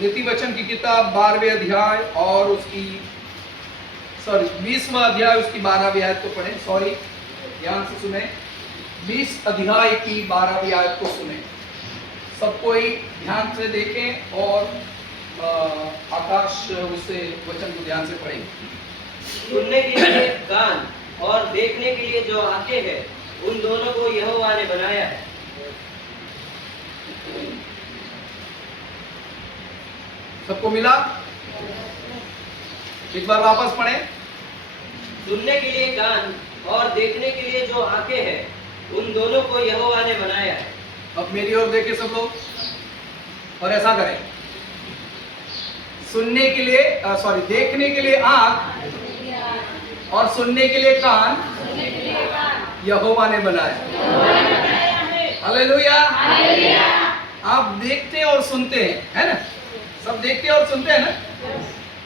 नीति वचन की किताब 12वें अध्याय और उसकी 20वां अध्याय उसकी 12वीं आयत को पढ़ें। ध्यान से सुने। 20 अध्याय की 12वीं आयत को सुने। सब कोई ध्यान से देखें और आकाश उसे वचन को ध्यान से पढ़ें। सुनने के लिए कान और देखने के लिए जो आंखें हैं, उन दोनों को यहोवा ने बनाया है। सबको मिला? एक बार वापस पढ़ें। सुनने के लिए कान और देखने के लिए जो आंखें हैं, उन दोनों को यहोवा ने बनाया है। अब मेरी ओर देखें सब लोग और ऐसा करें। सुनने के लिए देखने के लिए आंख और सुनने के लिए कान यहोवा ने बनाया। हालेलुया। आप देखते और सुनते हैं, है ना? सब देखते और सुनते हैं ना?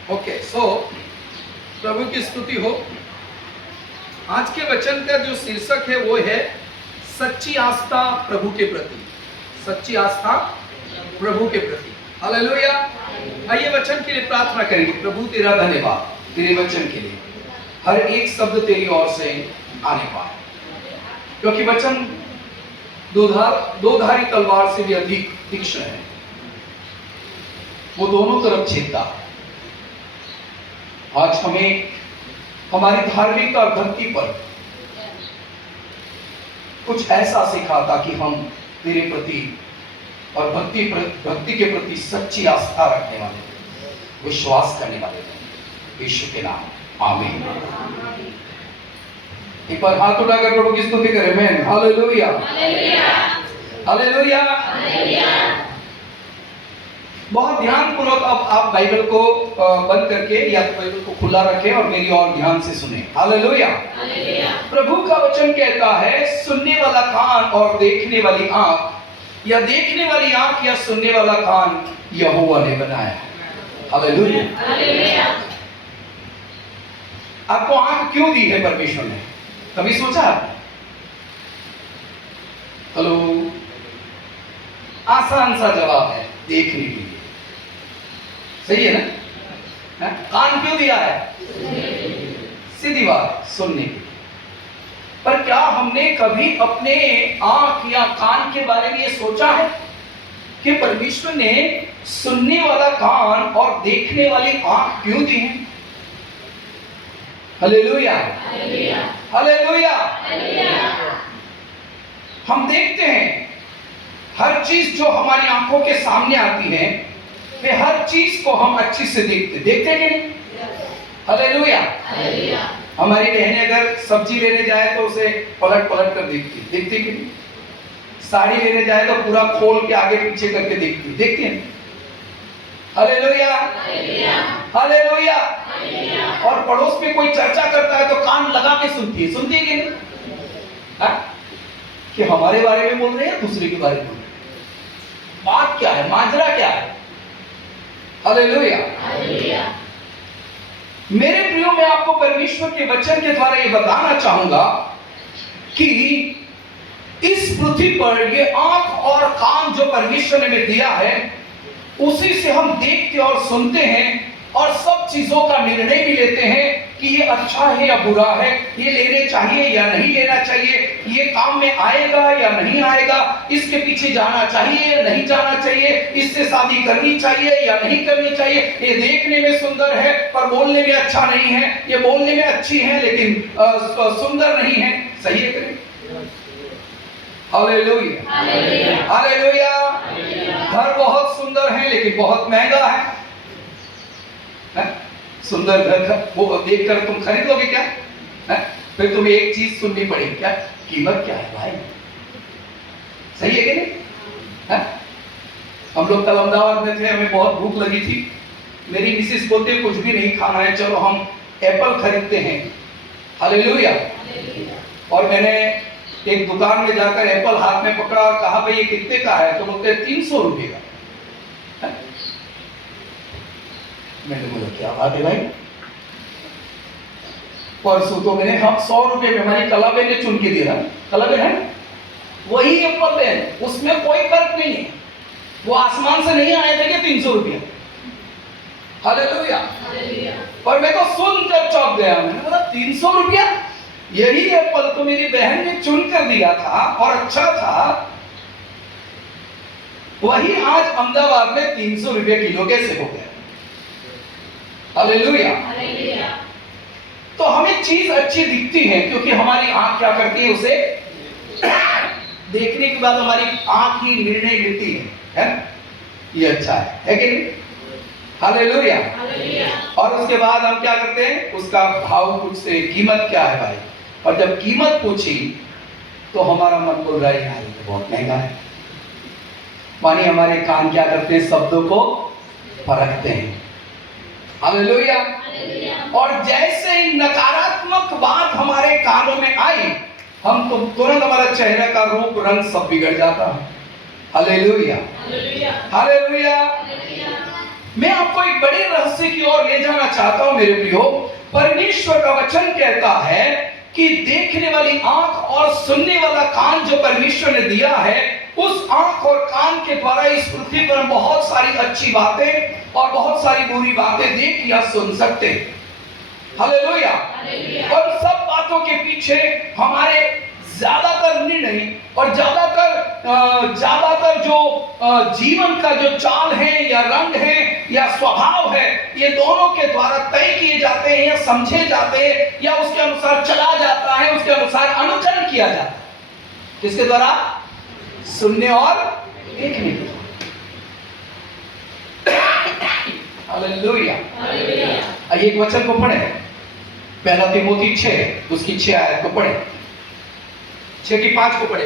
ओके, सो प्रभु की स्तुति हो। आज के वचन का जो शीर्षक है वो है सच्ची आस्था प्रभु के प्रति। सच्ची आस्था प्रभु के प्रति। हालेलुया। आइए वचन के लिए प्रार्थना करेंगे। प्रभु तेरा धन्यवाद तेरे वचन के लिए, हर एक शब्द तेरी ओर से आने पाए, क्योंकि वचन दो धारी तलवार से भी अधिक तीक्ष्ण है। वो दोनों तरफ छेदता है। आज हमें हमारी धार्मिक और भक्ति पर कुछ ऐसा सिखा ताकि हम तेरे प्रति और भक्ति के प्रति सच्ची आस्था रखने वाले, विश्वास करने वाले हैं। यीशु के नाम आमीन। एक बार हाथ उठाकर प्रभु की स्तुति करें। आमीन। हालेलुया। हालेलुया। बहुत ध्यानपूर्वक अब आप बाइबल को बंद करके या तो बाइबल को खुला रखें और मेरी और ध्यान से सुने। हालेलुया। प्रभु का वचन कहता है, सुनने वाला कान और देखने वाली आंख, या देखने वाली आंख या सुनने वाला कान यहोवा ने बनाया। हालेलुया। आपको आंख क्यों दी है परमेश्वर ने? कभी सोचा? हेलो, आसान सा जवाब है, देखने के लिए। सही है ना? कान क्यों दिया है? सीधी बात, सुनने के लिए। पर क्या हमने कभी अपने आंख या कान के बारे में ये सोचा है कि परमेश्वर ने सुनने वाला कान और देखने वाली आंख क्यों दी है? हालेलुया। हालेलुया। हम देखते हैं हर चीज जो हमारी आंखों के सामने आती है, वे हर चीज को हम अच्छी से देखते कि नहीं? हालेलुया। हमारी बहनें अगर सब्जी लेने जाए तो उसे पलट कर देखती कि नहीं? साड़ी लेने जाए तो पूरा खोल के आगे पीछे करके देखती हैं। हालेलुया। हालेलुया। और पड़ोस में कोई चर्चा करता है तो कान लगा के सुनती है कि नहीं? कि हमारे बारे में बोल रहे हैं, दूसरे के बारे में बोल रहे हैं। बात क्या है? माजरा क्या है? हालेलुया। मेरे प्रियो, मैं आपको परमेश्वर के वचन के द्वारा ये बताना चाहूंगा कि इस पृथ्वी पर ये आंख और कान जो परमेश्वर ने हमें दिया है, उसी से हम देखते और सुनते हैं और सब चीजों का निर्णय भी लेते हैं कि ये अच्छा है या बुरा है, ये लेने चाहिए या नहीं लेना चाहिए, ये काम में आएगा या नहीं आएगा, इसके पीछे जाना चाहिए या नहीं जाना चाहिए, इससे शादी करनी चाहिए या नहीं करनी चाहिए, ये देखने में सुंदर है पर बोलने में अच्छा नहीं है, ये बोलने में अच्छी है लेकिन सुंदर नहीं है। सही है करें? हालेलुया। हालेलुया। घर बहुत सुंदर है लेकिन बहुत महंगा है। सुंदर घर वो देखकर तुम खरीद लोगे क्या? फिर तुम्हें एक चीज सुननी पड़ेगी, क्या कीमत क्या है भाई? सही है कि नहीं? हम लोग कल अहमदाबाद में थे, हमें बहुत भूख लगी थी। मेरी मिसेस बोलते कुछ भी नहीं खाना है, चलो हम एप्पल खरीदते हैं। हालेलुया। और मैंने एक दुकान में जाकर एप्पल हाथ में पकड़ा और कहा भाई ये कितने का है? तो बोलते 300 रुपये का। मैंने बोला क्या बात है भाई? परसों तो मैंने हम 100 रुपये में हमारी कलाबेन ने चुन के दिया। कलाबेन है वही एप्पल पेन, उसमें कोई फर्क नहीं है। वो आसमान से नहीं आए थे कि 300 रुपये। हालेलुया। पर मैं तो सुनकर चौंक गया, मैंने बोला 300 रुपया? यही एप्पल तो मेरी बहन ने चुन कर दिया था और अच्छा था, वही आज अहमदाबाद में 300 रुपये किलो कैसे हो गया? हालेलुया। तो हमें चीज अच्छी दिखती है क्योंकि हमारी आंख क्या करती है, उसे देखने के बाद हमारी आंख ही निर्णय लेती है ये अच्छा है कि नहीं? हालेलुया। और उसके बाद हम क्या करते हैं, उसका भाव पूछते हैं, कीमत क्या है भाई? और जब कीमत पूछी तो हमारा मन बोल रहा है यार ये बहुत महंगा है। मानी हमारे कान क्या करते हैं, शब्दों को परखते हैं। हालेलुया। और जैसे ही नकारात्मक बात हमारे कानों में आई, हम तो तुरंत हमारा चेहरे का रूप रंग सब बिगड़ जाता है। Hallelujah, hallelujah. मैं आपको एक बड़े रहस्य की ओर ले जाना चाहता हूं मेरे प्रियो। परमेश्वर का वचन कहता है कि देखने वाली आंख और सुनने वाला कान जो परमेश्वर ने दिया है, उस आंख और कान के द्वारा इस पृथ्वी पर हम बहुत सारी अच्छी बातें और बहुत सारी बुरी बातें देख या सुन सकते हैं। हालेलुया। और सब बातों के पीछे हमारे ज्यादातर निर्णय और ज्यादातर जो जीवन का जो चाल है या रंग है या स्वभाव है, ये दोनों के द्वारा तय किए जाते हैं या समझे जाते हैं या उसके अनुसार चला जाता है, उसके अनुसार अनुकरण किया जाता है। किसके द्वारा? सुनने और देखने के। हालेलुया। आइए एक वचन को पढ़े, पहला तीमुथी 6 उसकी 6 आयत को पढ़े, 6 की 5 को पढ़े।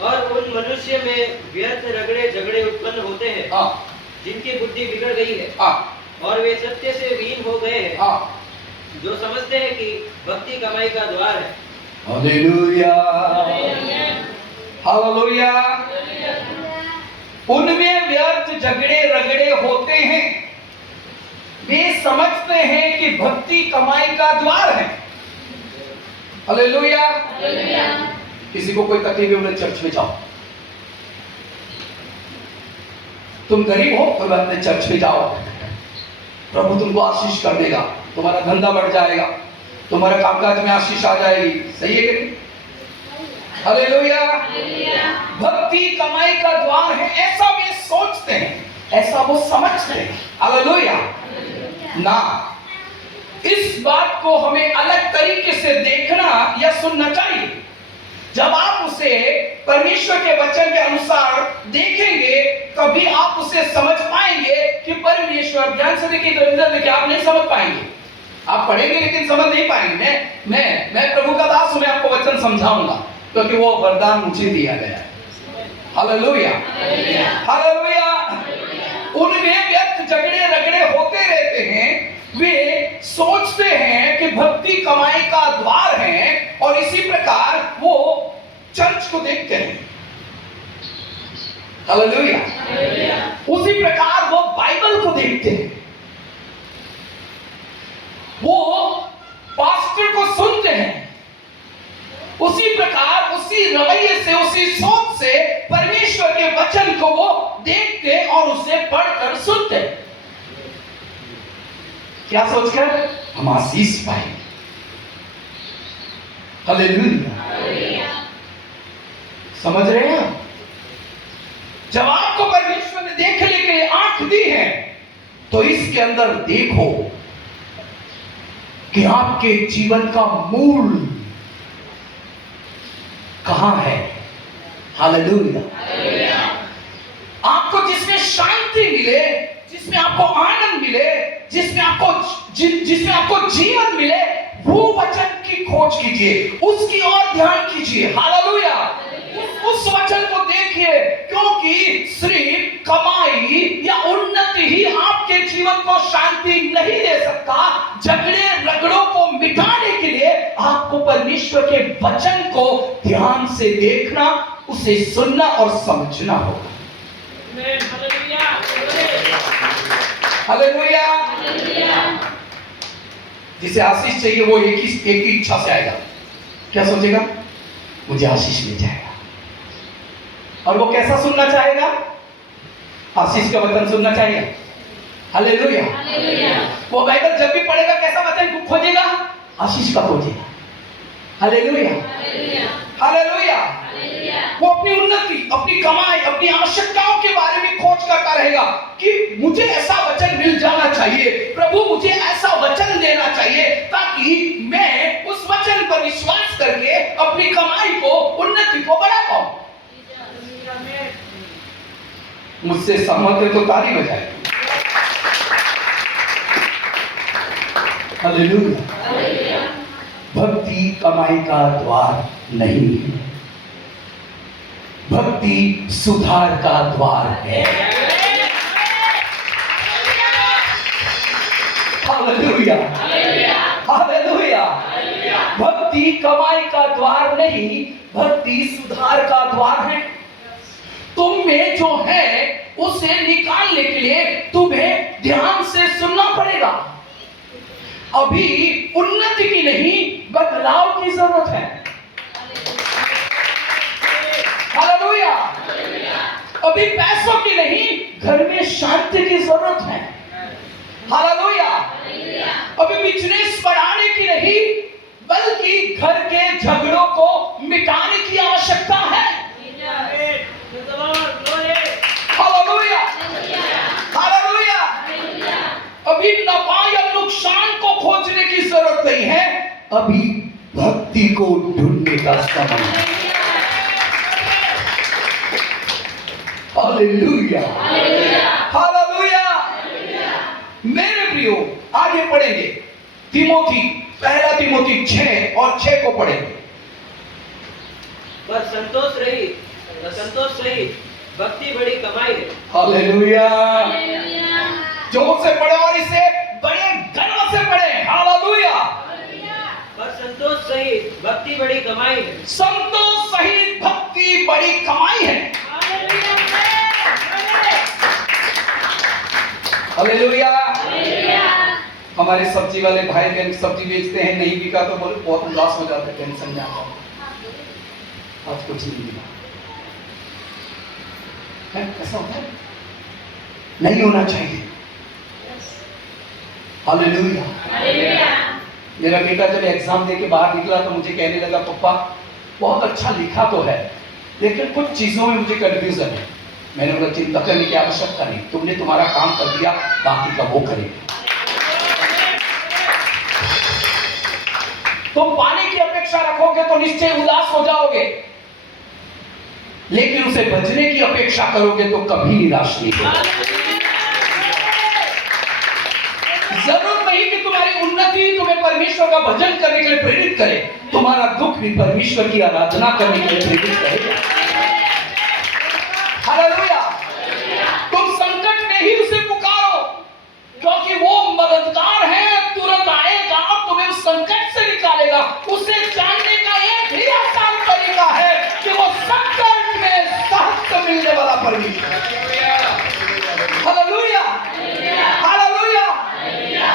और उन मनुष्य में व्यर्थ रगड़े झगड़े उत्पन्न होते हैं, जिनकी बुद्धि बिगड़ गई है, और वे सत्य से वीन हो गए हैं, जो समझते हैं कि भक्ति कमाई का द्वार है। Hallelujah, hallelujah. उनमें व्यर्थ झगड़े रगड़े होते हैं, वे समझते हैं कि भक्ति कमाई का द्वार है। हालेलुया। किसी को कोई तकलीफ है, चर्च में जाओ। तुम गरीब हो, कोई बात नहीं, चर्च में जाओ, प्रभु तुमको आशीष कर देगा, तुम्हारा धंधा बढ़ जाएगा, तुम्हारे कामकाज में आशीष आ जाएगी। सही है कि नहीं? हालेलुया। भक्ति कमाई का द्वार है, ऐसा वे सोचते हैं, ऐसा वो समझते हैं। हालेलुया ना। इस बात को हमें अलग तरीके से देखना या सुनना चाहिए। जब आप उसे परमेश्वर के वचन के अनुसार देखेंगे, तभी आप उसे समझ पाएंगे कि परमेश्वर, ध्यान से देखिए, देखिए, आप नहीं समझ पाएंगे। आप पढ़ेंगे लेकिन समझ नहीं पाएंगे। मैं प्रभु का दास हूं, मैं आपको वचन समझाऊंगा क्योंकि वो वरदान मुझे दिया गया है। Hallelujah, hallelujah. उनमें व्यर्थ झगड़े रगड़े होते रहते हैं, वे सोचते हैं कि भक्ति कमाई का द्वार है, और इसी प्रकार वो चर्च को देखते हैं। हालेलुया। उसी प्रकार वो बाइबल को देखते हैं, वो पास्टर को सुनते हैं। उसी प्रकार, उसी रवैये से, उसी सोच से परमेश्वर के वचन को वो देखते और उसे पढ़कर सुनते। क्या सोचकर? हम आशीष पाएंगे। हालेलुया। समझ रहे हैं? जब आपको परमेश्वर ने देखने के लिए आंख दी है, तो इसके अंदर देखो कि आपके जीवन का मूल कहां है। हालेलुया। आपको जिसमें शांति मिले, जिसमें आपको आनंद मिले, जिसमें आपको जीवन मिले, वो वचन की खोज कीजिए, उसकी ओर ध्यान कीजिए। हालेलुया। उस वचन को देखिए, क्योंकि सिर्फ कमाई या उन्नति ही आपके जीवन को शांति नहीं दे सकता। झगड़े रगड़ों को मिटाने के लिए आपको परमेश्वर के वचन को ध्यान से देखना, उसे सुनना और समझना होगा। हालेलुया। जिसे आशीष चाहिए वो एक ही इच्छा से आएगा। क्या सोचेगा? मुझे आशीष मिल जाएगा। और वो कैसा सुनना चाहेगा? आशीष का वचन सुनना चाहिए। हालेलुया। वो बाइबल जब भी पढ़ेगा कैसा वचन खोजेगा? आशीष का खोजेगा। हालेलुया। हालेलुया। वो अपनी उन्नति, अपनी कमाई, अपनी आवश्यकताओं के बारे में खोज करता रहेगा कि मुझे ऐसा वचन मिल जाना चाहिए, प्रभु मुझे ऐसा वचन देना चाहिए ताकि मैं उस वचन पर विश्वास करके अपनी कमाई को, उन्नति को बढ़ा पाऊं। मुझसे सहमत है तो ताली बजाए। हालेलुया। भक्ति कमाई का द्वार नहीं है, भक्ति सुधार का द्वार है। हालेलुया। हालेलुया। भक्ति कमाई का द्वार नहीं, भक्ति सुधार का द्वार है। तुम में जो है उसे निकालने के लिए तुम्हें ध्यान से सुनना पड़ेगा। अभी उन्नति की नहीं, बदलाव की जरूरत है। हालेलुया। अभी पैसों की नहीं, घर में शांति की जरूरत है। हालेलुया। अभी बिजनेस बढ़ाने की नहीं, बल्कि घर के झगड़ों को मिटाने की आवश्यकता है। हालेलुया। हालेलुया। अभी नफा या नुकसान को खोजने की जरूरत नहीं है, अभी भक्ति को ढूंढने का समय है। हालेलुया। हालेलुया। मेरे प्रियो, आगे पढ़ेंगे तिमोथी, पहला तिमोथी 6 और 6 को पढ़ेंगे। पर संतोष रहित भक्ति बड़ी कमाई है। हालेलुया। जोर से पढ़े और इसे बड़े गर्व से पढ़े। हालेलुया। पर संतोष सहित भक्ति बड़ी कमाई है। संतोष सहित भक्ति बड़ी कमाई है। हालेलुया। हमारे सब्जी वाले भाई बहन सब्जी बेचते हैं, नहीं बिका तो बहुत उदास हो जाता है, टेंशन में आता है, आज कुछ नहीं मिला है। ऐसा होता है, नहीं होना चाहिए। हालेलुया। मेरा बेटा जब एग्जाम दे के बाहर निकला तो मुझे कहने लगा, पप्पा बहुत अच्छा लिखा तो है लेकिन कुछ चीजों में मुझे कंफ्यूजन है। मैंने बोला चिंता करने की आवश्यकता नहीं, तुमने तुम्हारा काम कर दिया, बाकी का वो करेगा। तुम पाने की अपेक्षा रखोगे तो निश्चय उदास हो जाओगे, लेकिन उसे बचने की अपेक्षा करोगे तो कभी निराश नहीं होगे। जरूरत नहीं कि तुम्हारी उन्नति तुम्हें परमेश्वर का भजन करने के लिए प्रेरित करे, तुम्हारा दुख भी परमेश्वर की आराधना करने के लिए प्रेरित करेगा। हालेलुया। तुम संकट में ही उसे पुकारो, क्योंकि वो मददगार है, तुरंत आएगा और तुम्हें उस संकट से निकालेगा। उसे जानने का एक ही आसान तरीका है कि वो संकट में साहस मिलने वाला परमेश्वर। हालेलुया। हालेलुया।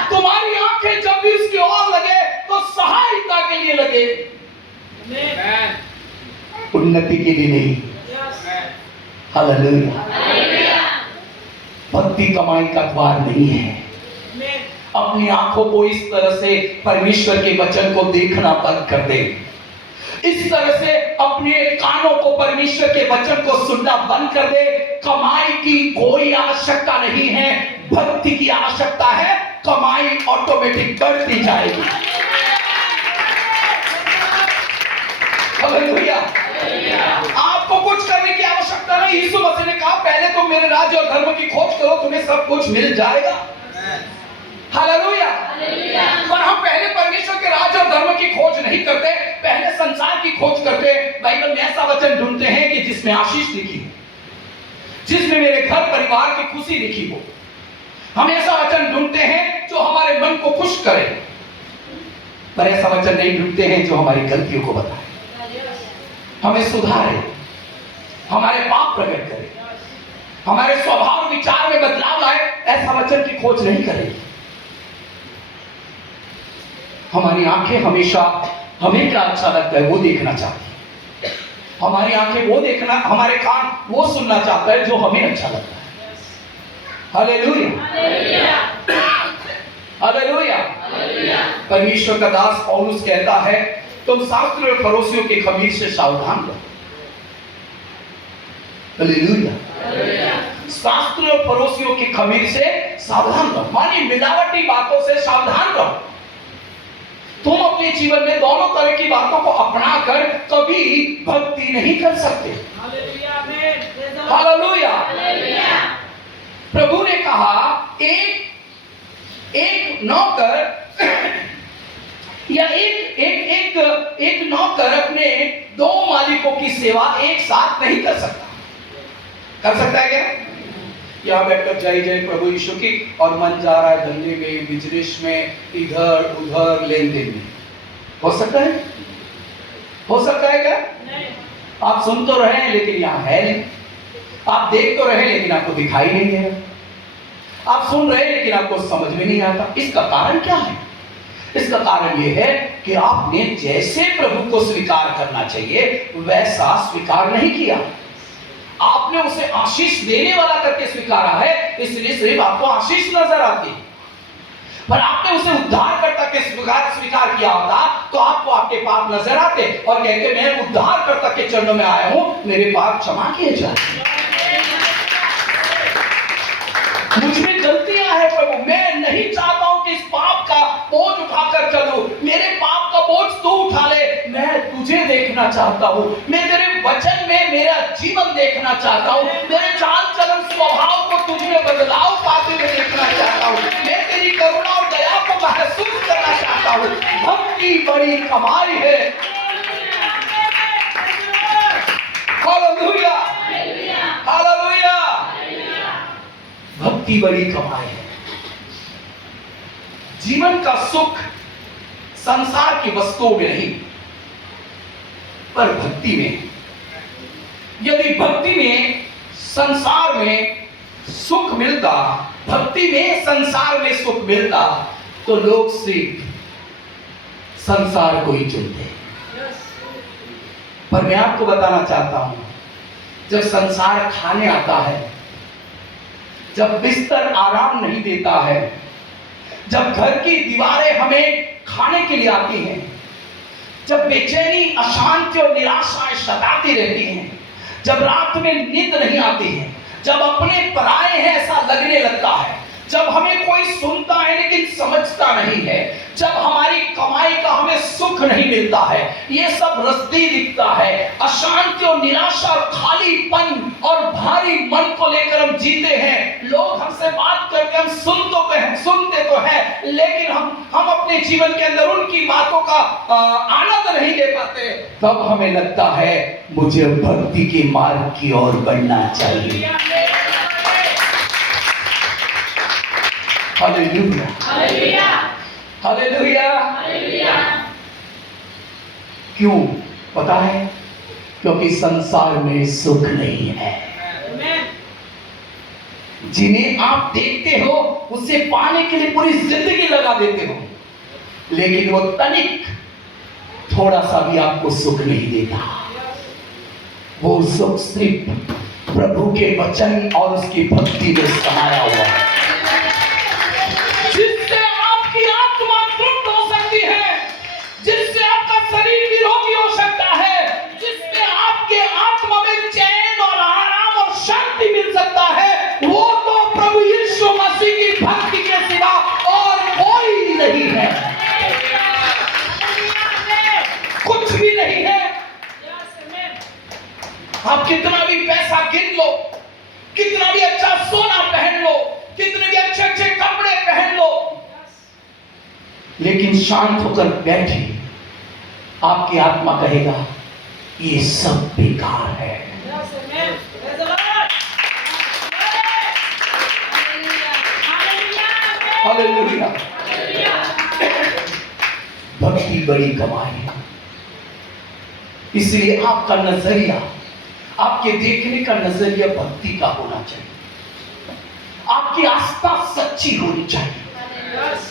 तुम्हारी आंखें जब भी उसकी ओर लगे तो सहायता के लिए लगे, उन्नति के लिए नहीं। हालेलुया। भक्ति कमाई का द्वार नहीं है। अपनी आंखों को इस तरह से परमेश्वर के वचन को देखना बंद कर दे, इस तरह से अपने कानों को परमेश्वर के वचन को सुनना बंद कर दे। कमाई की कोई आवश्यकता नहीं है, भक्ति की आवश्यकता है। कमाई ऑटोमेटिक बढ़ती जाएगी। हालेलुया। आपको कुछ करने की आवश्यकता नहीं। यीशु मसीह ने कहा पहले तुम मेरे राज्य और धर्म की खोज करो, तुम्हें सब कुछ मिल जाएगा। हालेलुया। पर हम पहले परमेश्वर के राज्य और धर्म की खोज नहीं करते, पहले संसार की खोज करते। बाइबल में ऐसा वचन ढूंढते हैं कि जिसमें आशीष लिखी हो, जिसमें मेरे घर परिवार की खुशी लिखी हो। हम ऐसा वचन ढूंढते हैं जो हमारे मन को खुश करे, पर ऐसा वचन नहीं ढूंढते हैं जो हमारी गलतियों को बताए, हमें सुधारे, हमारे पाप प्रकट करे, हमारे स्वभाव विचार में बदलाव लाए। ऐसा वचन की खोज नहीं करेगी। हमारी आंखें हमेशा हमें क्या अच्छा लगता है वो देखना चाहती है। हमारी आंखें वो देखना, हमारे कान वो सुनना चाहता है जो हमें अच्छा लगता है। Hallelujah, hallelujah. परमेश्वर का दास पौलुस कहता है, तुम शास्त्र और फरोशियों के खमीर से सावधान रहो। हालेलुया। शास्त्र और फरोशियों की खमीर से सावधान रहो, मानी मिलावटी बातों से सावधान रहो। तुम अपने जीवन में दोनों तरह की बातों को अपनाकर कभी भक्ति नहीं कर सकते। हालेलुया। प्रभु ने कहा, एक नौकर या एक नौकर अपने दो मालिकों की सेवा एक साथ नहीं कर सकता। कर सकता है क्या? यहाँ बैठकर जय जय प्रभु यीशु की और मन जा रहा है धंधे में, बिजनेस में, इधर उधर लेन देन में। हो सकता है? हो सकता है क्या? नहीं। आप सुन तो रहे हैं लेकिन यहाँ है नहीं। आप देख तो रहे हैं लेकिन आपको दिखाई नहीं दे रहा। आप सुन रहे हैं लेकिन आपको समझ में नहीं आता। इसका कारण क्या है? इसका कारण यह है कि आपने जैसे प्रभु को स्वीकार करना चाहिए वैसा स्वीकार नहीं किया। आपने उसे आशीष देने वाला करके स्वीकारा है, इसलिए सिर्फ आपको आशीष नजर आती है। पर आपने उसे उद्धारकर्ता के स्वीकार किया होता तो आपको आपके पाप नजर आते और कहते, मैं उद्धारकर्ता के चरणों में आया हूं, मेरे पाप क्षमा किए जाए। मुझ में गलतियां हैं प्रभु, मैं नहीं चाहता हूं कि इस पाप का बोझ उठाकर चलूं। मेरे पाप का बोझ तू उठा ले। मैं तुझे देखना चाहता हूं, मैं तेरे वचन में मेरा जीवन देखना चाहता हूं, मेरे चाल चलन स्वभाव को तुझ में बदलाव पाते हुए देखना चाहता हूं, मैं तेरी करुणा और दया को महसूस करना चाहता हूं। भक्ति बड़ी कमाई है। Hallelujah, hallelujah. भक्ति बड़ी कमाई है। जीवन का सुख संसार की वस्तुओं में नहीं, पर भक्ति में। यदि भक्ति में संसार में सुख मिलता, भक्ति में संसार में सुख मिलता, तो लोग सिर्फ संसार को ही चुनते। पर मैं आपको बताना चाहता हूं, जब संसार खाने आता है, जब बिस्तर आराम नहीं देता है, जब घर की दीवारें हमें खाने के लिए आती हैं, जब बेचैनी, अशांति और निराशाएं सताती रहती हैं, जब रात में नींद नहीं आती है, जब अपने पराए हैं ऐसा लगने लगता है, जब हमें कोई सुनता है लेकिन समझता नहीं है, जब हमारी कमाई का हमें सुख नहीं मिलता है, ये सब रस्ती दिखता है, अशांति और निराशा और खालीपन और भारी मन को लेकर हम जीते हैं। लोग हमसे बात करके हम सुनते तो हैं, लेकिन हम अपने जीवन के अंदर उनकी बातों का आनंद नहीं ले पाते। तब हमें लगता है मुझे भक्ति के मार्ग की ओर बढ़ना चाहिए। Hallelujah, hallelujah, hallelujah. क्यों? पता है? क्योंकि संसार में सुख नहीं है। जिन्हें आप देखते हो उसे पाने के लिए पूरी जिंदगी लगा देते हो, लेकिन वो तनिक थोड़ा सा भी आपको सुख नहीं देता। वो सुख सिर्फ प्रभु के वचन और उसकी भक्ति में समाया हुआ है, जिससे आपकी आत्मा तृप्त हो सकती है, जिससे आपका शरीर निरोगी हो सकता है, जिससे आपके आत्मा में चैन और आराम और शांति मिल सकता है। वो तो प्रभु यीशु मसीह की भक्ति के सिवा और कोई नहीं है, कुछ भी नहीं है। आप कितना भी पैसा गिन लो, कितना भी अच्छा सोना पहन लो, कितने भी अच्छे अच्छे कपड़े पहन लो, लेकिन शांत होकर बैठे, आपकी आत्मा कहेगा ये सब बेकार है। हालेलुया। भक्ति बड़ी कमाई है। इसलिए आपका नजरिया, आपके देखने का नजरिया भक्ति का होना चाहिए। आपकी आस्था सच्ची होनी चाहिए।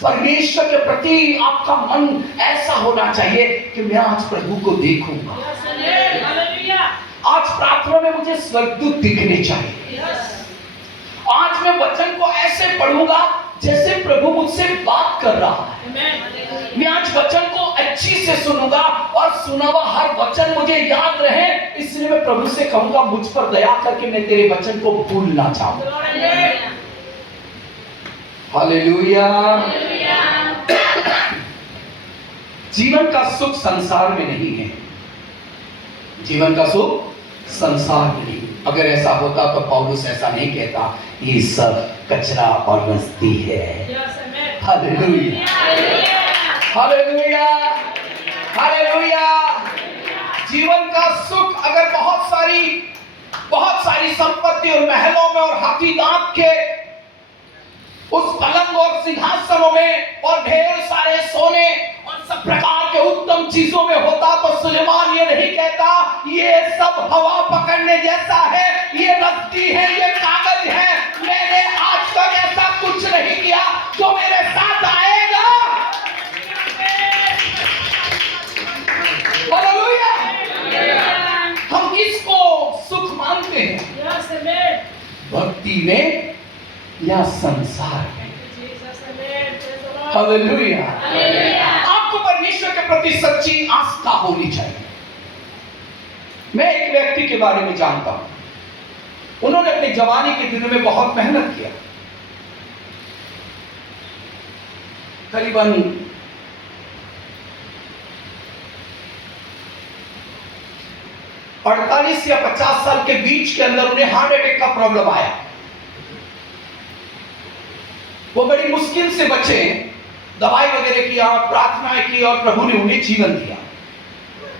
परमेश्वर के प्रति आपका मन ऐसा होना चाहिए कि मैं आज प्रभु को देखूंगा। आज प्रार्थना में मुझे स्वर्गदूत दिखने चाहिए। आज मैं वचन को ऐसे पढ़ूंगा जैसे प्रभु मुझसे बात कर रहा है। मैं आज वचन को अच्छी से सुनूंगा और सुना हुआ हर वचन मुझे याद रहे, इसलिए मैं प्रभु से कहूंगा मुझ पर दया करके मैं तेरे वचन को भूल ना जाऊं। हालेलुया। जीवन का सुख संसार में नहीं है, जीवन का सुख संसार में नहीं। अगर ऐसा होता तो पौलुस ऐसा नहीं कहता ये सब कचरा और मस्ती है। Hallelujah, hallelujah, hallelujah. जीवन का सुख अगर बहुत सारी संपत्ति और महलों में और हाथी दांत के उस पलंग और सिंहासनों में और ढेर सारे सोने और सब प्रकार के उत्तम चीजों में होता तो सुलेमान ये नहीं कहता ये सब हवा पकड़ने जैसा है, ये रस्सी है, ये कागज है, मैंने आज तक ऐसा कुछ नहीं किया जो मेरे साथ आएगा। हालेलुया। हम किसको सुख मानते हैं, भक्ति में या संसार में? हालेलुया। आपको परमेश्वर के प्रति सच्ची आस्था होनी चाहिए। मैं एक व्यक्ति के बारे में जानता हूं, उन्होंने अपनी जवानी के दिनों में बहुत मेहनत किया। करीबन 48 या 50 साल के बीच के अंदर उन्हें हार्ट अटैक का प्रॉब्लम आया। वो बड़ी मुश्किल से बचे, दवाई वगैरह किया, प्रार्थनाएं की और प्रभु ने उन्हें जीवन दिया।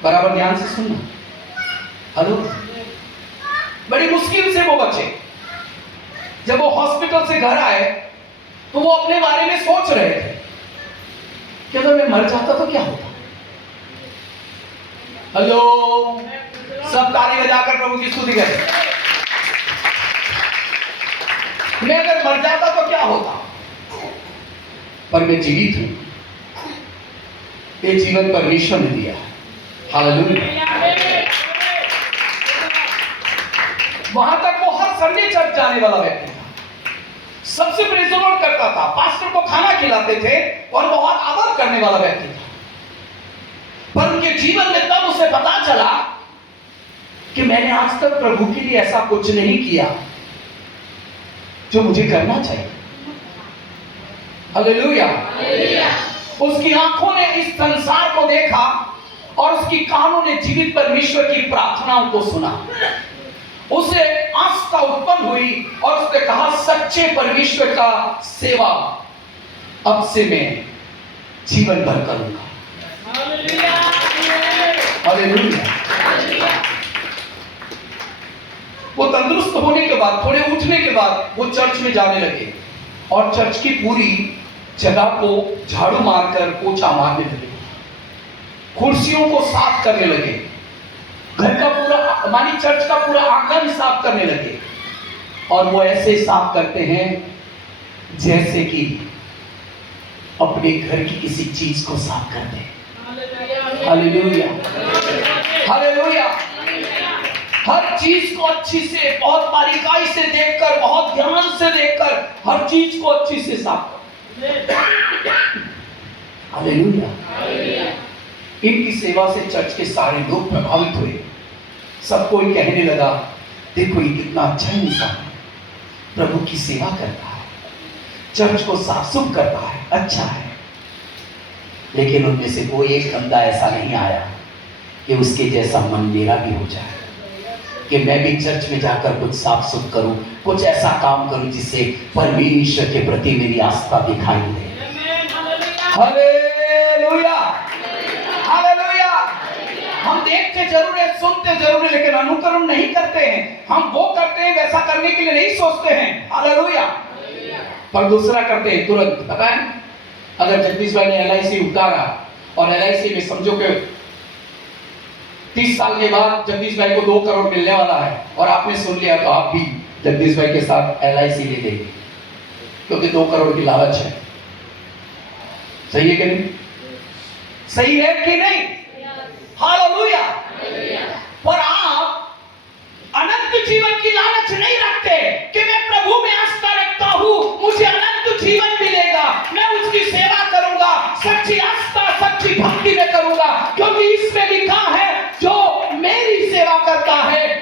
बराबर ध्यान से सुनना। हेलो। बड़ी मुश्किल से वो बचे। जब वो हॉस्पिटल से घर आए तो वो अपने बारे में सोच रहे थे कि अगर मैं मर जाता तो क्या होता। हेलो। सब ताली बजाकर प्रभु की स्तुति करें। मैं अगर मर जाता तो क्या होता, पर मैं जीवित हूं। ये जीवन परमेश्वर ने दिया। हालेलुया। वहां तक वो हर संडे चर्च जाने वाला व्यक्ति था, सबसे प्रेज़ द लॉर्ड करता था, पास्टर को खाना खिलाते थे और बहुत आदर करने वाला व्यक्ति था। पर उनके जीवन में तब उसे पता चला कि मैंने आज तक प्रभु के लिए ऐसा कुछ नहीं किया जो मुझे करना चाहिए। हालेलुया। उसकी आंखों ने इस संसार को देखा और उसकी कानों ने जीवित परमेश्वर की प्रार्थनाओं को सुना। उसे आस्था उत्पन्न हुई और उसने कहा सच्चे परमेश्वर का सेवा अब से मैं जीवन भर करूंगा। हालेलुया। वो तंदुरुस्त होने के बाद, थोड़े उठने के बाद वो चर्च में जाने लगे और चर्च की पूरी जगह को झाड़ू मारकर पोछा मारने लगे, कुर्सियों को साफ करने लगे, घर का पूरा मानी चर्च का पूरा आंगन साफ करने लगे। और वो ऐसे साफ करते हैं जैसे कि अपने घर की किसी चीज को साफ करते हैं। Hallelujah, hallelujah. हर चीज को अच्छी से, बहुत बारीकाई से देखकर, बहुत ध्यान से देखकर हर चीज को अच्छी से साफ कर। हालेलुया। इनकी सेवा से चर्च के सारे लोग प्रभावित हुए। सब कोई कहने लगा देखो ये कितना अच्छा इंसान है, प्रभु की सेवा करता है, चर्च को साफ सुफ करता है, अच्छा है। लेकिन उनमें से कोई एक बंदा ऐसा नहीं आया कि उसके जैसा मन मेरा भी हो जाए, कि मैं भी चर्च में जाकर कुछ साफ सुफ करूं, कुछ ऐसा काम करूं जिससे परमेश्वर के प्रति मेरी आस्था दिखाई दे। Hallelujah, hallelujah. हम देखते जरूर है, सुनते जरूर है, लेकिन अनुकरण नहीं करते हैं। हम वो करते हैं, वैसा करने के लिए नहीं सोचते हैं। हालेलुया। पर दूसरा करते हैं तुरंत। पता है, अगर जगदीश भाई ने LIC उतारा और LIC में समझो कि 30 साल के बाद जगदीश भाई को 2 करोड़ मिलने वाला है और आपने सुन लिया, तो आप भी जगदीश भाई के साथ LIC ले लेंगे, क्योंकि 2 करोड़ की लालच है। सही है कि नहीं? सही है कि नहीं? हालेलुया। पर आप अनंत जीवन की लालच नहीं रखते कि मैं प्रभु में आस्था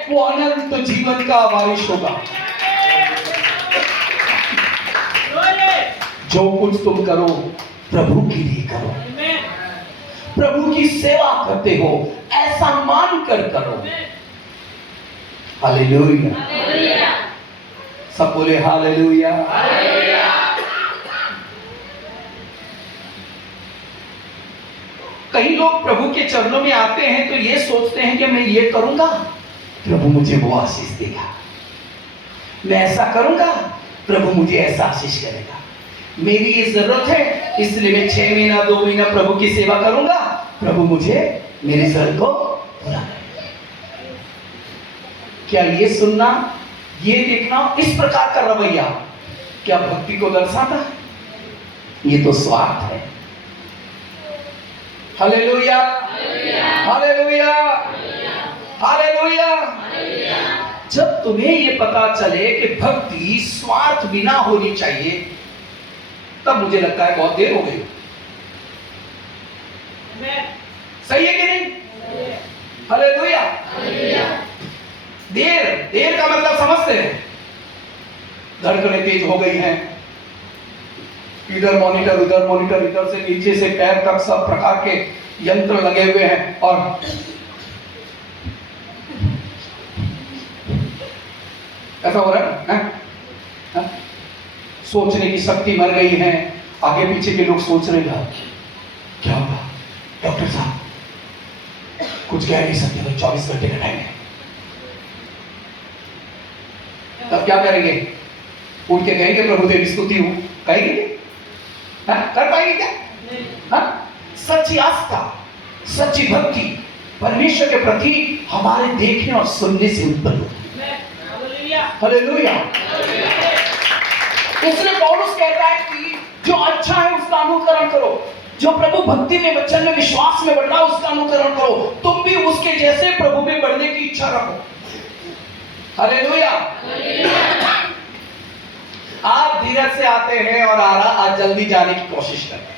वो अनंत जीवन का वारिश होगा। जो कुछ तुम करो प्रभु के लिए करो, प्रभु की सेवा करते हो ऐसा मानकर करो। हालेलुया, सब बोले हालेलुया। कई लोग प्रभु के चरणों में आते हैं तो ये सोचते हैं कि मैं ये करूंगा प्रभु मुझे वो आशीष देगा, मैं ऐसा करूंगा प्रभु मुझे ऐसा आशीष करेगा, मेरी ये जरूरत है इसलिए मैं 6 महीना 2 महीना प्रभु की सेवा करूंगा, प्रभु मुझे मेरी जरूरत को पूरा करेगा। क्या ये सुनना, ये देखना, इस प्रकार का रवैया क्या भक्ति को दर्शाता है? ये तो स्वार्थ है। Hallelujah, hallelujah, hallelujah. जब तुम्हें ये पता चले कि भक्ति स्वार्थ बिना होनी चाहिए, तब मुझे लगता है बहुत देर हो गई। सही है कि नहीं? हालेलुया। देर का मतलब समझते हैं, धड़कनें तेज हो गई हैं, इधर मॉनिटर उधर मॉनिटर, इधर से नीचे से पैर तक सब प्रकार के यंत्र लगे हुए हैं और ऐसा हो रहा है। सोचने की शक्ति मर गई है। आगे पीछे के लोग सोच रहे हैं क्या होगा, डॉक्टर साहब कुछ कह नहीं सकते, तो 24 घंटे का टाइम है, तब क्या करेंगे? उठ के कहेंगे प्रभु तेरी स्तुति हो, कहेंगे? कर पाएंगे क्या? सच्ची आस्था, सच्ची भक्ति परमेश्वर के प्रति हमारे देखने और सुनने से उत्पन्न होती है। हालेलुया। इसलिए पौलुस कहता है कि जो अच्छा है उसका अनुकरण करो, जो प्रभु भक्ति में वचन में विश्वास में बढ़ रहा है उसका अनुकरण करो, तुम भी उसके जैसे प्रभु में बढ़ने की इच्छा रखो। हालेलुया। आप धीरज से आते हैं और आज जल्दी जाने की कोशिश करते हैं।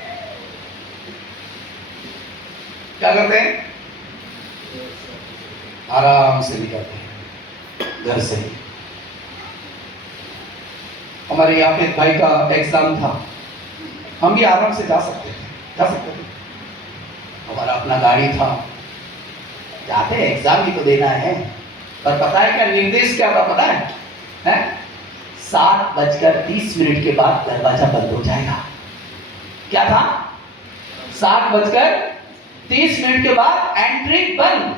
क्या करते हैं? आराम से निकलते हैं घर से। हमारे यहाँ पे भाई का एग्जाम था, हम भी आराम से जा सकते थे, हमारा अपना गाड़ी था, जाते हैं, एग्जाम भी तो देना है। पर पता है क्या निर्देश क्या था पता है? 7:30 के बाद दरवाजा बंद हो जाएगा। क्या था? 7:30 के बाद एंट्री बंद।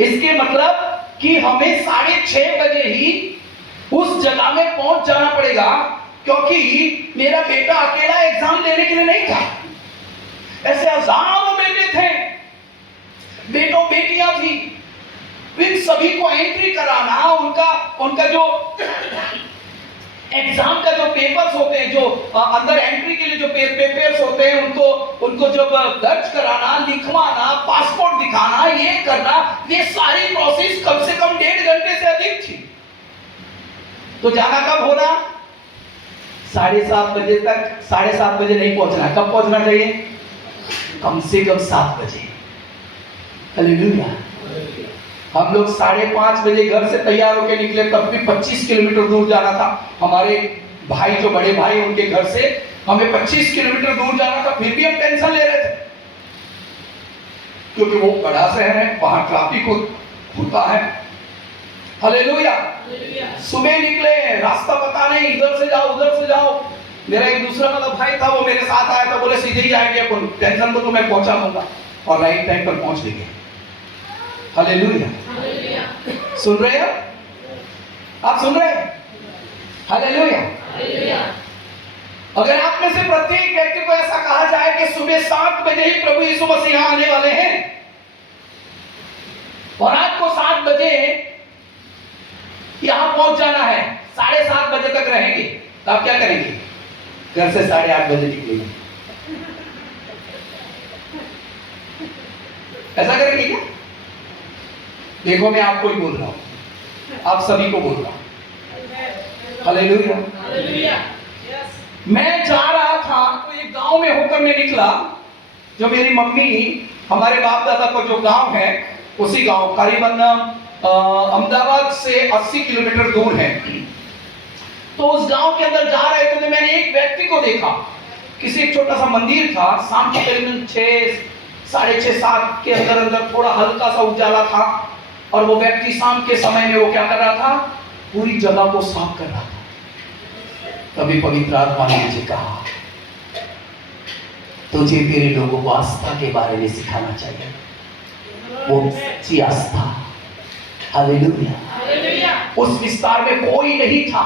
इसके मतलब कि हमें 6:30 बजे ही उस जगह में पहुंच जाना पड़ेगा, क्योंकि मेरा बेटा अकेला एग्जाम देने के लिए नहीं था, ऐसे हजारों बेटे थे, बेटों बेटियां थी, इन सभी को एंट्री कराना, उनका जो एग्जाम का जो पेपर्स होते हैं, जो अंदर एंट्री के लिए जो पेपर्स होते हैं, उनको जब दर्ज कराना, लिखवाना, पासपोर्ट दिखाना, ये करना, ये सारी प्रोसेस कम से कम 1.5 घंटे से अधिक थी। तो जाना कब होना? 7:30 बजे तक। 7:30 बजे नहीं पहुंचना, कब पहुंचना चाहिए? कम से कम 7 बजे। हालेलुया। हम लोग 5:30 बजे घर से तैयार होकर निकले, तब भी 25 किलोमीटर दूर जाना था। हमारे भाई जो बड़े भाई उनके घर से हमें 25 किलोमीटर दूर जाना था, फिर भी हम टेंशन ले रहे थे, क्योंकि वो बड़ा शहर है, वहां ट्रैफिक होता है। हालेलुया। सुबह निकले, रास्ता पता नहीं, इधर से जाओ उधर से जाओ। मेरा एक दूसरा मतलब भाई था, वो मेरे साथ आया था, बोले सीधे ही आएंगे अपन, टेंशन तो मैं पहुंचा दूंगा, और राइट टाइम पर पहुंच गए। हालेलुया। सुन रहे हो? आप सुन रहे हैं? हालेलुया। अगर आप में से प्रत्येक व्यक्ति को ऐसा कहा जाए कि सुबह 7 बजे ही प्रभु यीशु मसीह आने वाले हैं, और आपको 7 बजे यहां पहुंच जाना है, 7:30 बजे तक रहेंगे, तो आप क्या करेंगे? घर से 8:30 बजे निकलेंगे। ऐसा करेंगे क्या? देखो मैं आपको ही बोल रहा हूं, आप सभी को बोल रहा हूं। हालेलुया। मैं जा रहा था तो एक गांव में होकर मैं निकला, जो मेरी मम्मी, हमारे बाप दादा का जो गांव है, उसी गांव करीबन अहमदाबाद से 80 किलोमीटर दूर है। तो उस गांव के अंदर जा रहे थे तो मैंने एक व्यक्ति को देखा। किसी एक छोटा सा मंदिर था, शाम के करीबन 6, साढ़े 6, 7 के अंदर अंदर थोड़ा हल्का सा उजाला था, और वो व्यक्ति शाम के समय में वो क्या कर रहा था, पूरी जगह को साफ कर रहा था। तभी पवित्र आत्मा ने मुझे कहा, तुझे तेरे लोगों को आस्था के बारे में सिखाना चाहिए। वो सच्ची आस्था, हालेलुया। उस विस्तार में कोई नहीं था।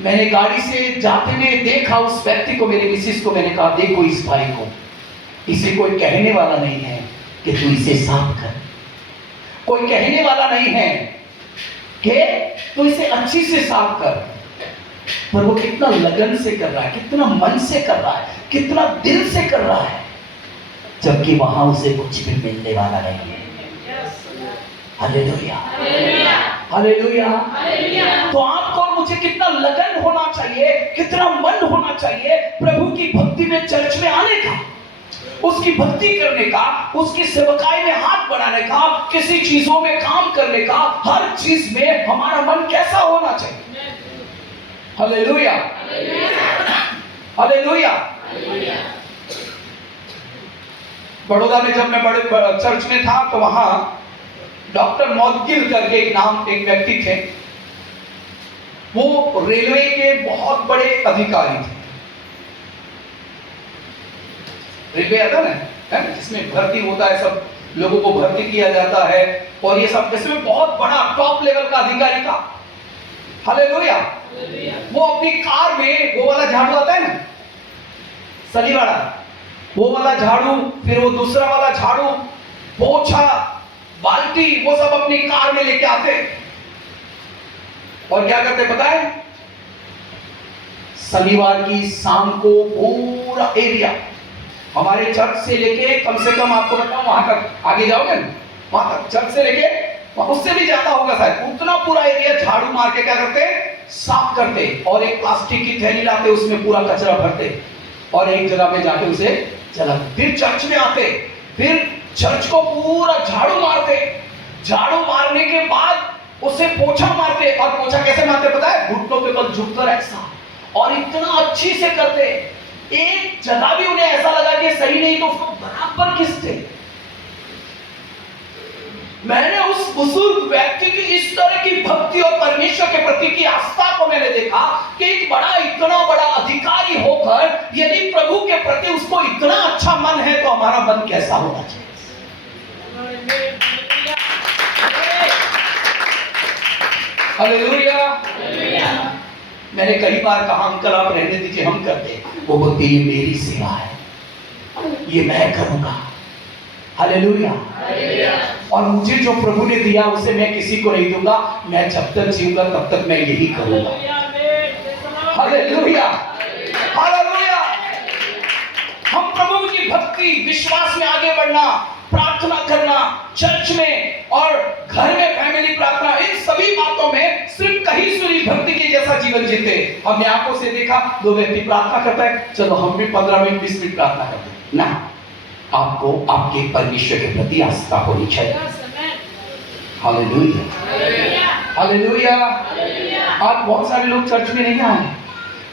मैंने गाड़ी से जाते हुए देखा उस व्यक्ति को, मेरे मिसिस को मैंने कहा, देखो इस भाई को, इसे कोई कहने वाला नहीं है कि तू इसे साफ कर, कोई कहने वाला नहीं है कि तू इसे अच्छी से साफ कर, पर वो कितना लगन से कर रहा है, कितना मन से कर रहा है, कितना दिल से कर रहा है, जबकि वहां उसे कुछ भी मिलने वाला नहीं है। Hallelujah, hallelujah. तो आपको और मुझे कितना लगन होना चाहिए, कितना मन होना चाहिए प्रभु की भक्ति में, चर्च में आने का, उसकी भक्ति करने का, उसकी सेवकाई में हाथ बढ़ाने का, किसी चीजों में काम करने का, हर चीज में हमारा मन कैसा होना चाहिए। Hallelujah, hallelujah. बड़ौदा में जब मैं बड़े चर्च में था तो वहां डॉक्टर मौदगिल करके एक व्यक्ति थे। वो रेलवे के बहुत बड़े अधिकारी थे। रेलवे आता ना, जिसमें भर्ती होता है, सब लोगों को भर्ती किया जाता है, और ये सब इसमें बहुत बड़ा टॉप लेवल का अधिकारी था। हालेलुया। वो अपनी कार में वो वाला झाड़ू आता है ना, सली वाला, वो वाला झाड़ू, फिर वो दूसरा वाला झाड़ू, पोछा, बाल्टी, वो सब अपनी कार में लेके आते और क्या करते पता है, शनिवार की शाम को पूरा एरिया हमारे चर्च से लेके, कम से कम आपको बताऊं वहां तक आगे जाओगे ना, वहां तक चर्च से लेके उससे भी ज्यादा होगा शायद, उतना पूरा एरिया झाड़ू मार के क्या करते, साफ करते, और एक प्लास्टिक की थैली लाते, उसमें पूरा कचरा भरते और एक जगह पे जाके उसे जलाते। फिर चर्च में आते, फिर चर्च को पूरा झाड़ू मारते, झाड़ू मारने के बाद उसे पोछा मारते, और पोछा कैसे मारते पता है, घुटनों पे बल झुककर ऐसा, और इतना अच्छी से करते, एक जगह भी उन्हें ऐसा लगा कि सही नहीं तो उसको बराबर घिसते। मैंने उस बुजुर्ग व्यक्ति की इस तरह की भक्ति और परमेश्वर के प्रति की आस्था को मैंने देखा कि एक बड़ा, इतना बड़ा अधिकारी होकर यदि प्रभु के प्रति उसको इतना अच्छा मन है तो हमारा मन कैसा होना चाहिए। हालेलुया। मैंने कई बार कहा, अंकल आप रहने दीजिए, हम करते। वो बोलते ये मेरी सेवा है, ये मैं करूंगा। हालेलुया। और मुझे जो प्रभु ने दिया उसे मैं किसी को नहीं दूंगा, मैं जब तक जीऊंगा तब तक मैं यही करूंगा। Hallelujah, hallelujah. हम प्रभु की भक्ति, विश्वास में आगे बढ़ना, प्रार्थना करना, चर्च में और घर में फैमिली प्रार्थना, इन सभी बातों में सिर्फ कहीं सुनी भक्ति के जैसा जीवन जीते। हमने आंखों से देखा 2 व्यक्ति प्रार्थना करता है, चलो हम भी 15 मिनट 20 मिनट प्रार्थना करते हैं ना। आपको आपके परमेश्वर के प्रति आस्था होनी चाहिए। Hallelujah, hallelujah. आज बहुत सारे लोग चर्च में नहीं आए,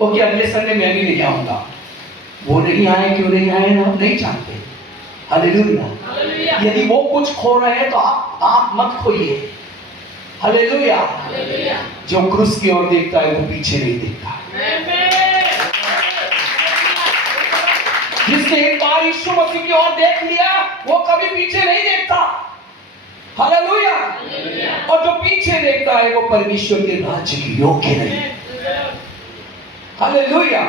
ओके अगले संडे मैं भी नहीं आऊंगा। वो नहीं आए, क्यों नहीं आए ना हम नहीं जानते। हालेलुया। यदि वो कुछ खो रहे हैं तो आप मत खोइए। हालेलुया। जो क्रूस की ओर देखता है वो पीछे नहीं देखता। जिसने एक बार यीशु मसीह की ओर देख लिया वो कभी पीछे नहीं देखता। हालेलुया। और जो पीछे देखता है वो परमेश्वर के राज्य की योग्य नहीं। हालेलुया।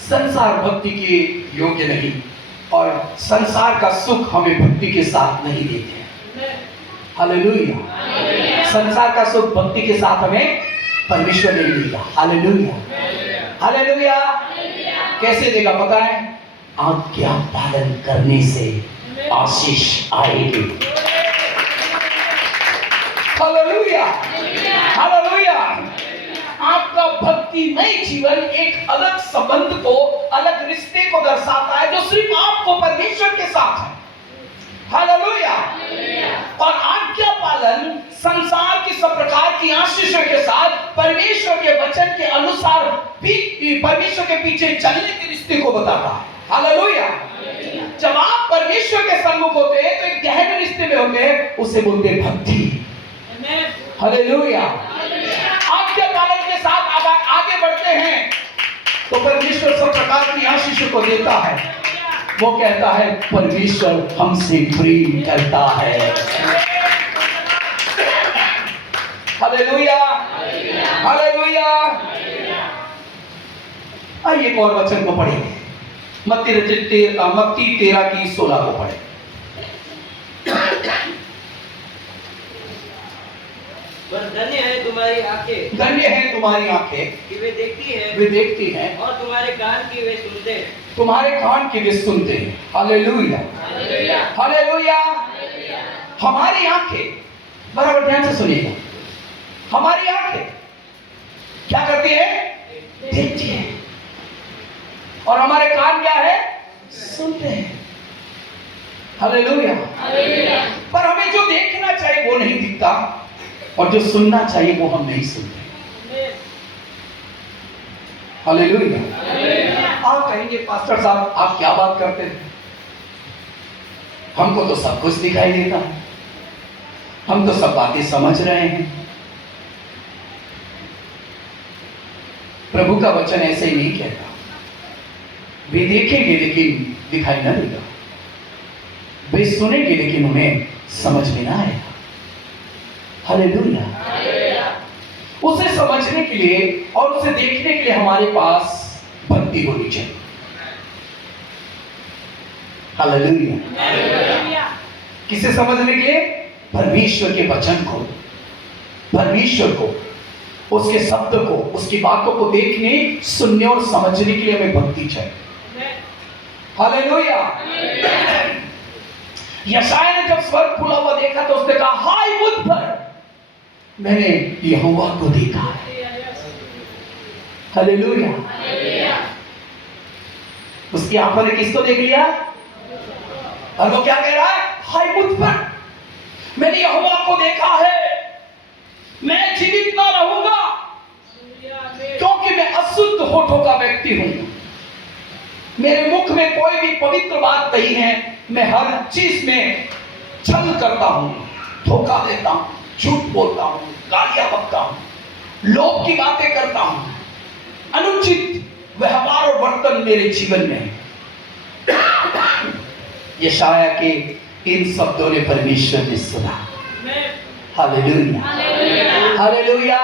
संसार भक्ति के योग्य नहीं, और संसार का सुख हमें भक्ति के साथ नहीं देते। हालेलुया। संसार का सुख भक्ति के साथ हमें परमेश्वर नहीं देगा। Hallelujah, hallelujah. कैसे देगा पता है, आज्ञा पालन करने से आशीष आएगी। Hallelujah, hallelujah. आपका भक्तिमय जीवन एक अलग संबंध को, अलग रिश्ते को दर्शाता है जो सिर्फ आपको परमेश्वर के साथ है। हालेलुया। प्रकार की आशीषों के साथ परमेश्वर के वचन के अनुसार परमेश्वर के पीछे चलने के रिश्ते को बताता है। हालेलुया। जब आप परमेश्वर के सम्मुख होते हैं तो एक गहरे रिश्ते में होते हैं, उसे बोलते हैं भक्ति। हालेलुया। आज्ञा पालन के साथ आप आगे बढ़ते हैं तो परमेश्वर सब प्रकार की आशीषों को देता है। वो कहता है परमेश्वर हमसे प्रेम करता है। Hallelujah, hallelujah. आइए एक और वचन को पढ़ेंगे, मत्ती 13:16 को पढ़े। पर धन्य है तुम्हारी आंखें, धन्य है तुम्हारी आंखें कि वे देखती हैं, और तुम्हारे कान की वे सुनते हैं, तुम्हारे कान की वे सुनते हैं। Hallelujah, hallelujah. हमारी आंखें, बराबर ध्यान से सुनिएगा, हमारी आंखें क्या करती है? देखती है। और हमारे कान क्या है? सुनते हैं। हालेलुया। पर हमें जो देखना चाहिए वो नहीं दिखता, और जो सुनना चाहिए वो हम नहीं सुनते। हालेलुया। आप कहेंगे पास्टर साहब आप क्या बात करते हैं? हमको तो सब कुछ दिखाई देता है, हम तो सब बातें समझ रहे हैं। प्रभु का वचन ऐसे ही नहीं कहता, वे देखेंगे लेकिन दिखाई न देगा, वे सुनेंगे लेकिन उन्हें समझ में ना आएगा। हालेलुया। उसे समझने के लिए और उसे देखने के लिए हमारे पास भक्ति होनी चाहिए। हालेलुया। किसे समझने के लिए? परमेश्वर के वचन को, परमेश्वर को, उसके शब्द को, उसकी बातों को देखने, सुनने और समझने के लिए हमें भक्ति चाहिए। हालेलुया। यशायाह ने जब स्वर्ग खुला हुआ देखा तो उसने कहा हाय मुझ पर मैंने यहोवा को देखा है। हालेलुया। उसकी आंखों ने किसको देख लिया? और वो क्या कह रहा है? हाय मुझ पर मैंने यहोवा को देखा है, मैं जीवित ना रहूंगा क्योंकि मैं अशुद्ध होठों का व्यक्ति हूं, मेरे मुख में कोई भी पवित्र बात नहीं है, मैं हर चीज में छल करता हूं, धोखा देता हूं, झूठ बोलता हूं, गालियां बकता हूं, लोभ की बातें करता हूं, अनुचित व्यवहार और वर्तन मेरे जीवन में। यशायाह के इन शब्दों ने परमेश्वर ने सुना। Hallelujah, hallelujah.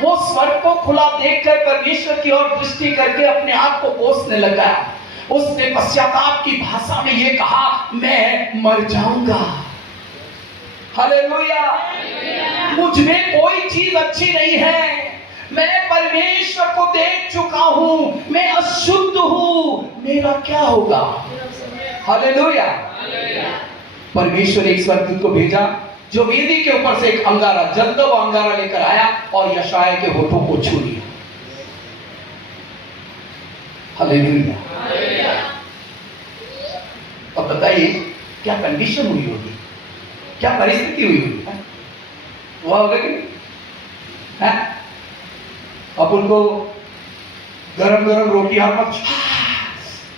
वो स्वर्ग को खुला देखकर परमेश्वर की ओर दृष्टि करके अपने आप को कोसने लगा। उसने पश्चाताप की भाषा में ये कहा मैं मर जाऊंगा। हालेलुया। मुझ में कोई चीज अच्छी नहीं है, मैं परमेश्वर को देख चुका हूं, मैं अशुद्ध हूं, मेरा क्या होगा? हालेलुया। परमेश्वर एक स्वर्गदूत को भेजा जो वेदी के ऊपर से एक अंगारा, जलता हुआ अंगारा लेकर आया और यशायाह के होठों को छू लिया। हालेलुया। अब बताइए क्या कंडीशन हुई होगी, क्या परिस्थिति हुई होगी? हुआ होगा कि नहीं? अब उनको गरम गरम रोटी हाथ में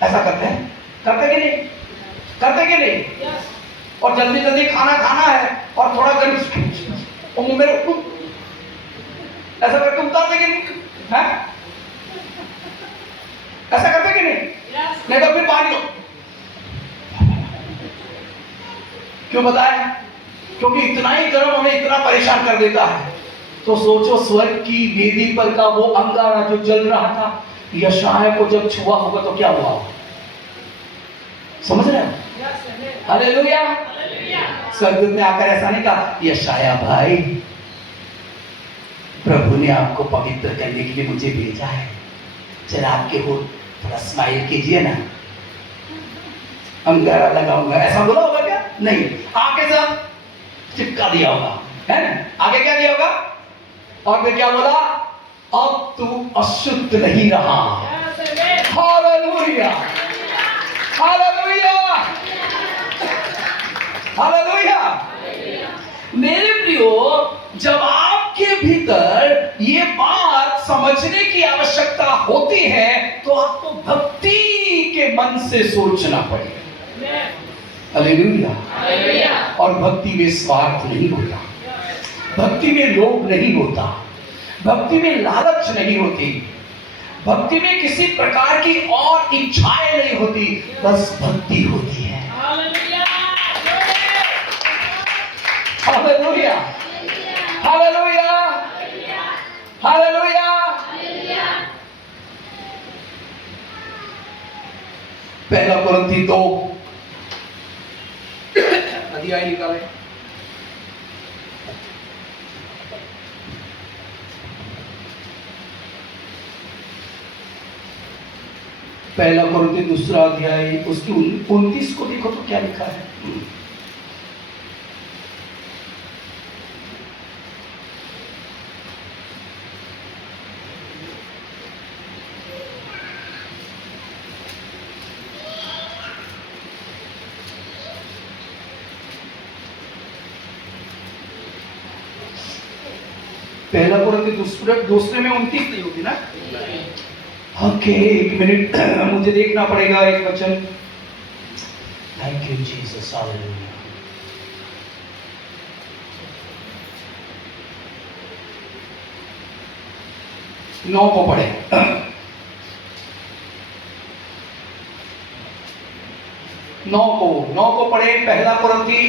ऐसा करते हैं, करते कि नहीं? करते कि नहीं? और जल्दी जल्दी खाना खाना है और थोड़ा गर्म मुंह में ऐसा करके उतारते कि नहीं? है ऐसा करते कि नहीं? नहीं तो फिर पानी हो। क्यों बताया? क्योंकि इतना ही गर्म हमें इतना परेशान कर देता है। तो सोचो स्वर्ग की वेदी पर का वो अंगारा जो जल रहा था, यशायाह को जब छुआ होगा तो क्या हुआ? समझ रहे हो? हालेलुया। स्वर्गदूत ने आकर ऐसा नहीं कहा यशायाह भाई प्रभु ने आपको पवित्र करने के लिए मुझे भेजा है, जरा आपके होठ थोड़ा स्माइल कीजिए ना, अंगारा लगाऊंगा। ऐसा बोला होगा क्या? नहीं, आगे से चिपका दिया होगा, है ना? आगे क्या दिया होगा? और फिर क्या बोला? अब तू अशुद्ध नहीं रहा। Hallelujah, hallelujah, hallelujah. मेरे प्रियो, जब अंदर ये बात समझने की आवश्यकता होती है, तो आपको भक्ति के मन से सोचना पड़ेगा। हालेलुया। और भक्ति में स्वार्थ नहीं होता, भक्ति में लोभ नहीं होता, भक्ति में लालच नहीं होती, भक्ति में किसी प्रकार की और इच्छाएं नहीं होती, बस भक्ति होती है। Hallelujah, hallelujah, hallelujah. पहला कुरिन्थी 2 अध्याय निकाले। पहला कुरिन्थी 2 अध्याय उसकी 29 को देखो तो क्या लिखा है। पहला कुरिन्थी दूसरे में 29 नहीं होगी ना? ओके, एक मिनट मुझे देखना पड़ेगा एक वचन। Thank you Jesus, hallelujah. 9 को पढ़े। 9 को पढ़े। पहला कुरिन्थी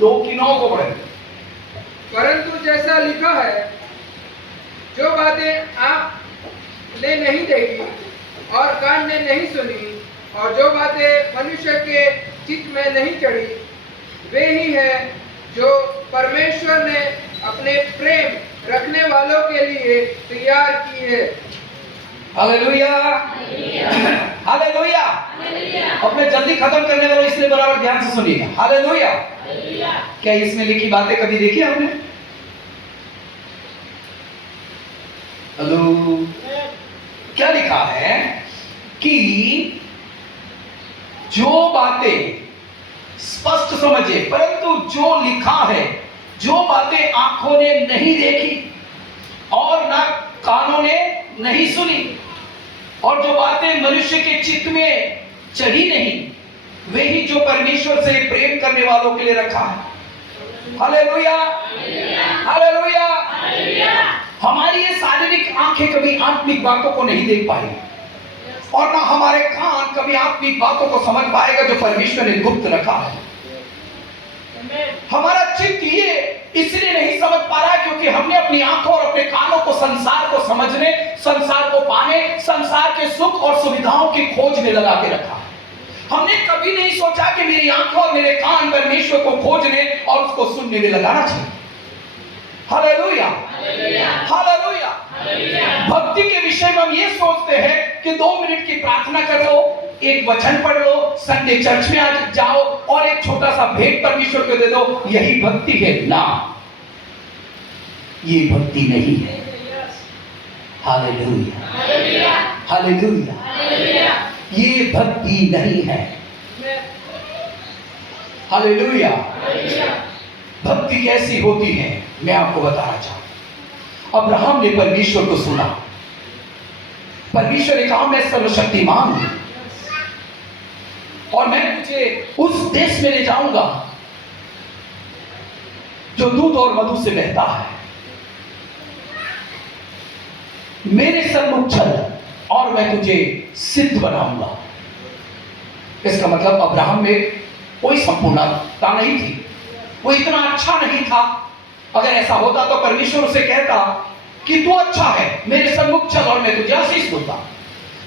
2 की 9 को पढ़े। परंतु जैसा लिखा है, जो बातें आपने नहीं देखी और कान ने नहीं सुनी, और जो बातें मनुष्य के चित्त में नहीं चढ़ी, वे ही है जो परमेश्वर ने अपने प्रेम रखने वालों के लिए तैयार की है। Hallelujah, hallelujah. अब मैं जल्दी खत्म करने वाला हूं, इसलिए बराबर ध्यान से सुनिएगा। हालेलुया। क्या इसमें लिखी बातें कभी देखी आपने? हेलो, क्या लिखा है कि जो बातें स्पष्ट समझे, परंतु जो लिखा है, जो बातें आंखों ने नहीं देखी और ना कानों ने नहीं सुनी, और जो बातें मनुष्य के चित्त में चढ़ी नहीं, वे ही जो परमेश्वर से प्रेम करने वालों के लिए रखा है। Hallelujah, hallelujah. हमारी ये शारीरिक आंखें कभी आत्मिक बातों को नहीं देख पाएगी, और ना हमारे कान कभी आत्मिक बातों को समझ पाएगा जो परमेश्वर ने गुप्त रखा है। हमारा चित्त ये इसलिए नहीं समझ पा रहा है क्योंकि हमने अपनी आंखों और अपने कानों को संसार को समझने, संसार को पाने, संसार के सुख और सुविधाओं की खोज में लगा के रखा है। हमने कभी नहीं सोचा कि मेरी आंखों और मेरे कान परमेश्वर को खोजने और उसको सुनने में लगाना चाहिए। Hallelujah, hallelujah. भक्ति के विषय में हम ये सोचते हैं कि 2 मिनट की प्रार्थना कर लो, एक वचन पढ़ लो, संडे चर्च में आ जाओ और एक छोटा सा भेंट परमेश्वर को दे दो, यही भक्ति है ना? ये भक्ति नहीं है। Hallelujah, hallelujah. ये भक्ति नहीं है। हालेलुया। भक्ति कैसी होती है मैं आपको बताना चाहूं। अब्राहम ने परमेश्वर को सुना, परमेश्वर ने कहा मैं सर्वशक्तिमान हूं और मैं तुझे उस देश में ले जाऊंगा जो दूध और मधु से बहता है, मेरे सन्मुख चल और मैं तुझे सिद्ध बनाऊंगा। इसका मतलब अब्राहम में कोई संपूर्णता नहीं थी, वो इतना अच्छा नहीं था। अगर ऐसा होता तो परमेश्वर उसे कहता कि तू अच्छा है, मेरे सन्मुख चल और मैं तुझे आशीष दूंगा,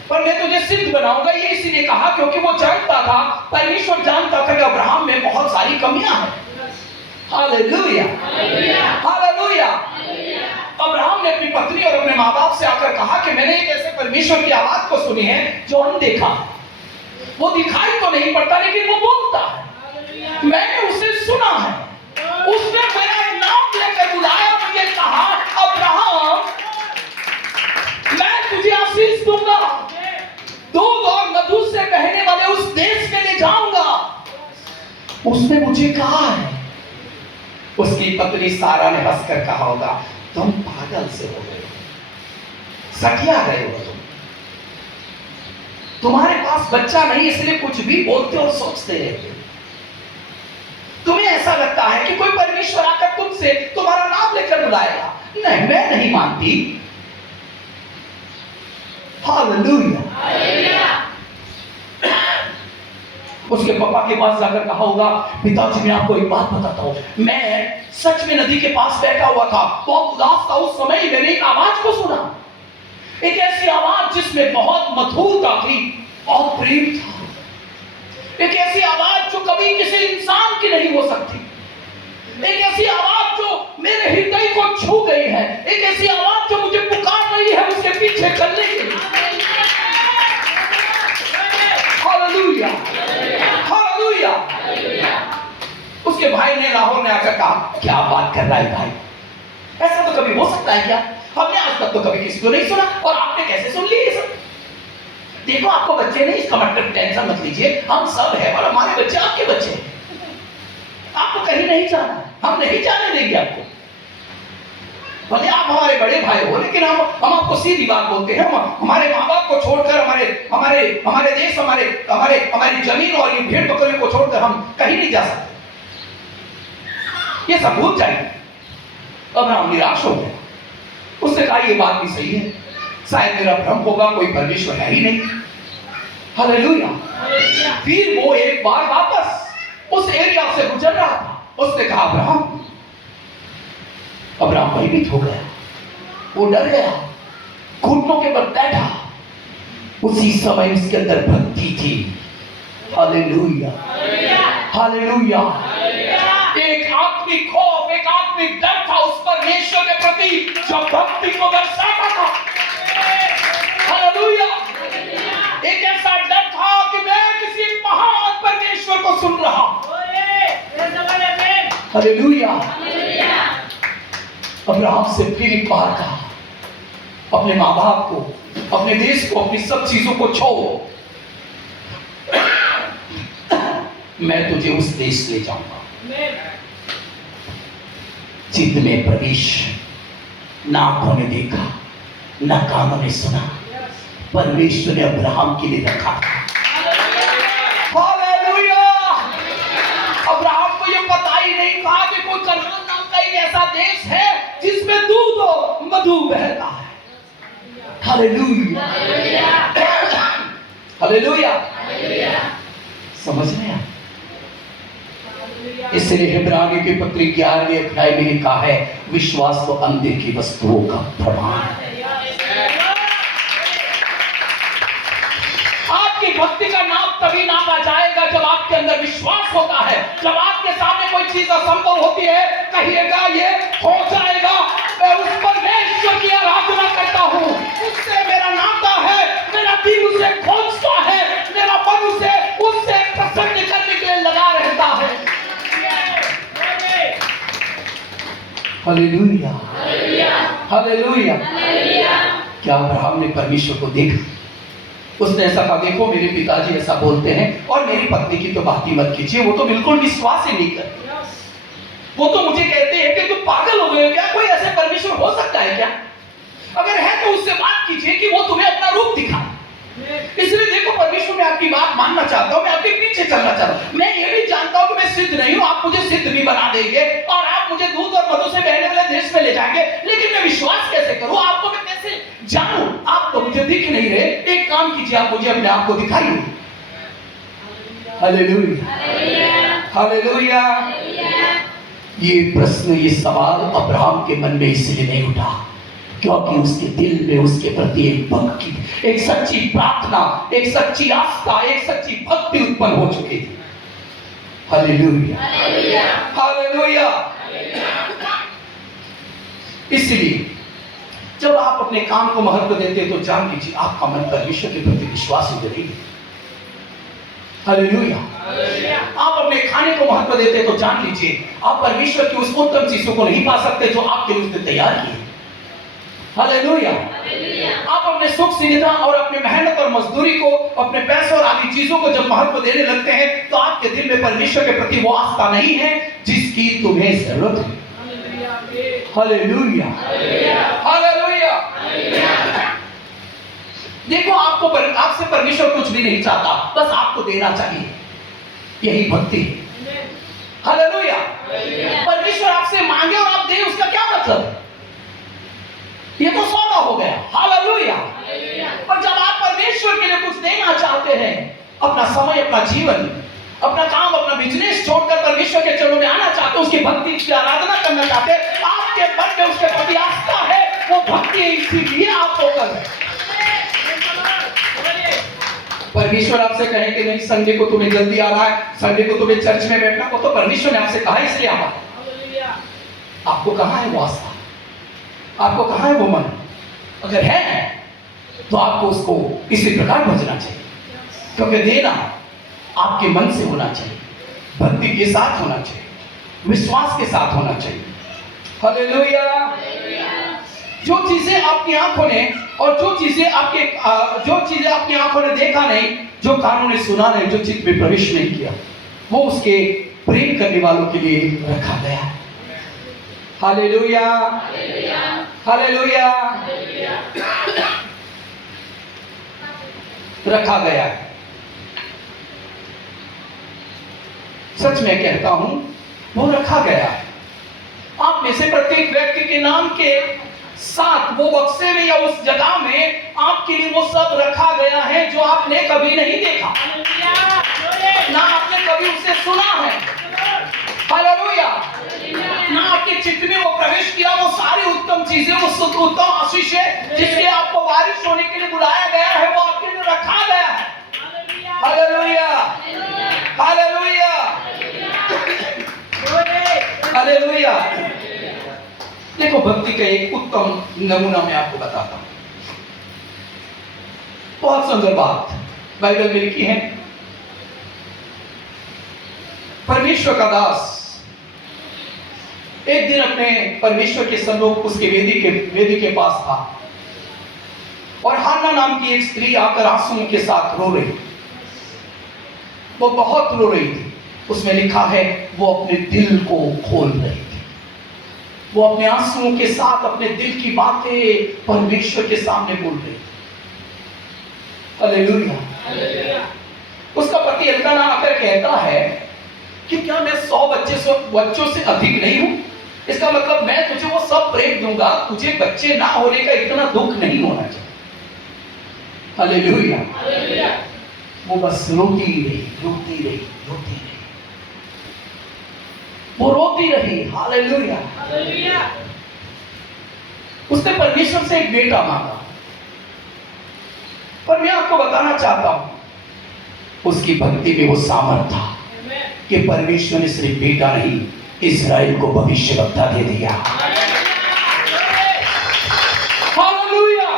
पर मैं तुझे सिद्ध बनाऊंगा। ये इसलिए कहा क्योंकि वो जानता था, परमेश्वर जानता था कि अब्राहम में बहुत सारी कमियां हैं। Hallelujah, hallelujah. अब्राहम ने अपनी पत्नी और अपने माँ बाप से आकर कहा कि मैंने एक ऐसे परमेश्वर की आवाज को सुनी है जो अनदेखा है, वो दिखाई तो नहीं पड़ता लेकिन वो बोलता है। मैंने उसे सुना है, उसने मेरा नाम लेकर बुलाया, मुझे कहा अब्राहम मैं तुझे आशीष दूंगा, दूध और मधु से बहने वाले उस देश में ले जाऊंगा। उसने मुझे कहा है। उसकी पत्नी सारा ने हंसकर कहा होगा, तुम पागल से हो गए, सकिया गए हो तुम। तुम्हारे पास बच्चा नहीं इसलिए कुछ भी बोलते और सोचते रहते। तुम्हें ऐसा लगता है कि कोई परमेश्वर आकर तुमसे तुम्हारा नाम लेकर बुलाएगा। नहीं, मैं नहीं मानती। हालेलुया। उसके पापा के पास जाकर कहा होगा, पिताजी मैं आपको एक बात बताता हूँ, मैं सच में नदी के पास बैठा हुआ था, बहुत उदास था, उस समय मैंने एक आवाज को सुना, एक ऐसी आवाज जिसमें बहुत मधुरता थी और प्रेम था, एक ऐसी आवाज जो कभी किसी इंसान की नहीं हो सकती, एक ऐसी आवाज जो मेरे हृदय को छू गई है, एक ऐसी आवाज जो मुझे पुकार रही है उसके पीछे चलने के लिए। Hallelujah, hallelujah. उसके भाई ने लाहौर में आकर कहा, क्या बात कर रहा है भाई, ऐसा तो कभी हो सकता है क्या? हमने आज तक तो कभी किसी को नहीं सुना, और आपने कैसे सुन ली ये सब? देखो आपको बच्चे नहीं, इसका मतलब टेंशन मत लीजिए, हम सब हैं और हमारे बच्चे आपके बच्चे हैं। आपको कहीं नहीं जाना, हम नहीं जाने देंगे आपको। भले आप हमारे बड़े भाई हो, लेकिन हम आपको सीधी बात बोलते हैं, हमारे माँ बाप को छोड़कर, हमारे देश, हमारी जमीन और ये भेड़ बकरियों को छोड़कर हम कहीं नहीं जा सकते। ये सब भूल जाइए। अब्राहम निराश हो गया, उसने कहा ये बात भी सही है, शायद मेरा भ्रम होगा, कोई परमेश्वर है ही नहीं। हालेलुया। फिर वो एक बार वापस उस एरिया से गुजर रहा था, उसने कहा अब्राहम भयभीत हो गया, वो डर गया, घुटनों के बल बैठा। उसी समय उसके अंदर भक्ति थी। Hallelujah, hallelujah. एक आत्मिक खौफ, एक आत्मिक डर था उस परमेश्वर के प्रति जो भक्ति को दर्शाता था। हालेलुया। एक ऐसा डर था कि मैं किसी महान परमेश्वर को सुन रहा हूं। हालेलुया। अब्राहम से फिर एक बार कहा, अपने माँ बाप को, अपने देश को, अपनी सब चीजों को छोड़ो, मैं तुझे उस देश ले जाऊंगा जिसमें प्रवेश ना आंखों ने देखा, ना कानों ने सुना, परमेश्वर ने अब्राहम के लिए रखा था। हालेलुया। अब्राहम को यह पता ही नहीं था कि कोई कनान नाम का एक ऐसा देश है जिसमें दूध और मधु बहता है। Hallelujah, hallelujah. समझ रहे हैं? इसलिए इब्रानी की पत्री 11वें अध्याय में लिखा है, विश्वास तो अंधे की वस्तुओं का प्रमाण है। आपकी भक्ति का नाप तभी नापा जाएगा जब आपके अंदर विश्वास होता है। जब आपके सामने कोई चीज असंभव होती है, कहिएगा ये हो जाएगा, मैं उस परमेश्वर की आराधना करता हूँ, उससे मेरा नाता है, मेरा दिल उसे खोजता है, मेरा मन उससे प्रसन्न करने के लिए लगा रहता है। Hallelujah, hallelujah. क्या अब्राहम ने परमेश्वर को देखा? उसने ऐसा कहा, देखो मेरे पिताजी ऐसा बोलते हैं और मेरी पत्नी की तो बात ही मत कीजिए, वो तो बिल्कुल विश्वास ही नहीं करती। वो तो मुझे कहते हैं कि तुम पागल हो गए हो क्या, कोई ऐसे परमेश्वर हो सकता है क्या? अगर है तो उससे बात कीजिए कि वो तुम्हें अपना रूप दिखाए। इसलिए देखो परमेश्वर, मैं आपकी बात मानना चाहता हूँ, मैं आपके पीछे चलना चाहता हूँ। मैं ये भी जानता हूँ कि मैं सिद्ध नहीं हूँ, आप मुझे सिद्ध भी बना देंगे और आप मुझे दूध और मधु से बहने वाले देश में ले जाएंगे, लेकिन मैं विश्वास कैसे करूँ? आपको मैं कैसे जानूं? आप तो मुझे दिख नहीं रहे। एक काम कीजिए, आप मुझे अपने आप को दिखाइए। Hallelujah, hallelujah. ये प्रश्न, ये सवाल अब्राहम के मन में इसलिए नहीं उठा क्योंकि उसके दिल में उसके प्रति एक भक्ति, एक सच्ची प्रार्थना, एक सच्ची आस्था, एक सच्ची भक्ति उत्पन्न हो चुकी थी। Hallelujah, hallelujah. इसलिए जब आप अपने काम को महत्व देते हैं तो जान लीजिए आपका मन परमेश्वर के प्रति विश्वास ही नहीं है। हालेलुया। आप अपने खाने को महत्व देते हैं तो जान लीजिए आप परमेश्वर की उस उत्तम चीजों को नहीं पा सकते जो आपके लिए उसने तैयार की है। हालेलुया। आप अपने सुख सुविधा और अपने मेहनत और मजदूरी को, अपने पैसों और आदि चीजों को जब महत्व देने लगते हैं तो आपके दिल में परमेश्वर के प्रति वो आस्था नहीं है जिसकी तुम्हें जरूरत है। Hallelujah, hallelujah. देखो आपसे परमेश्वर कुछ भी नहीं चाहता, बस आपको देना चाहिए, यही भक्ति है। हालेलुया। परमेश्वर आपसे मांगे और आप दें, उसका क्या मतलब है? ये तो सौदा हो गया। हालेलुया। पर जब आप परमेश्वर के लिए कुछ देना चाहते हैं, अपना समय, अपना जीवन, अपना काम, अपना बिजनेस छोड़कर परमेश्वर के चरणों में आना चाहते, उसकी भक्ति की आराधना करना चाहते, आपके मन में उसके प्रति आस्था है, वो भक्ति है, इसीलिए आपको कर रहे हैं। परमेश्वर आपसे कहे कि नहीं संडे को तुम्हें जल्दी आना है, संडे को तुम्हें चर्च में बैठना, वो तो परमेश्वर ने आपसे कहा इसलिए आना है। आपको कहाँ है वो आस्था? आपको कहाँ है वो मन? अगर है तो आपको उसको इसी प्रकार भजना चाहिए, क्योंकि देना आपके मन से होना चाहिए, भक्ति के साथ होना चाहिए, विश्वास के साथ होना चाहिए। हालेलुया। जो चीजें आपकी आंखों ने और जो चीजें आपकी आंखों ने देखा नहीं, जो कानों ने सुना नहीं, जो चित्त में प्रवेश नहीं किया, वो उसके प्रेम करने वालों के लिए रखा गया। हालेलुया, हालेलुया, रखा गया है। सच में कहता हूं, वो रखा गया है। आप में से प्रत्येक व्यक्ति के नाम के साथ वो बक्से में या उस जगह में आपके लिए वो सब रखा गया है जो आपने कभी नहीं देखा, ना आपने कभी उसे सुना है। हालेलुया। ना आपके चित्त में वो प्रवेश किया, वो सारी उत्तम चीजें, वो उत्तम आशीष है जिसके आपको वारिस होने के लिए बुलाया गया है, वो आपके लिए रखा गया है। Hallelujah, hallelujah, hallelujah. देखो भक्ति का एक उत्तम नमूना मैं आपको बताता हूं। बहुत सुंदर बात बाइबल में लिखी है। परमेश्वर का दास एक दिन अपने परमेश्वर के सम्मुख उसके वेदी के पास था, और हान्ना नाम की एक स्त्री आकर आंसुओं के साथ रो रही। वो बहुत रो रही थी। उसमें लिखा है वो अपने दिल को खोल रही थी। वो अपने आंसुओं के साथ अपने दिल की बातें परमेश्वर के सामने बोल रही थी। हालेलुया। उसका पति एल्काना आकर कहता है कि क्या मैं 100 बच्चों से अधिक नहीं हूं? इसका मतलब मैं तुझे वो सब प्रेम दूंगा, तुझे बच्चे ना होने का इतना दुख नहीं होना चाहिए। हालेलुया। वो बस रोती रही। वो रोती रही। हालेलुया। उसने परमेश्वर से एक बेटा मांगा, पर मैं आपको बताना चाहता हूं उसकी भक्ति में वो सामर्थ्य था कि परमेश्वर ने सिर्फ बेटा नहीं, इस्राएल को भविष्यवक्ता दे दिया। Hallelujah,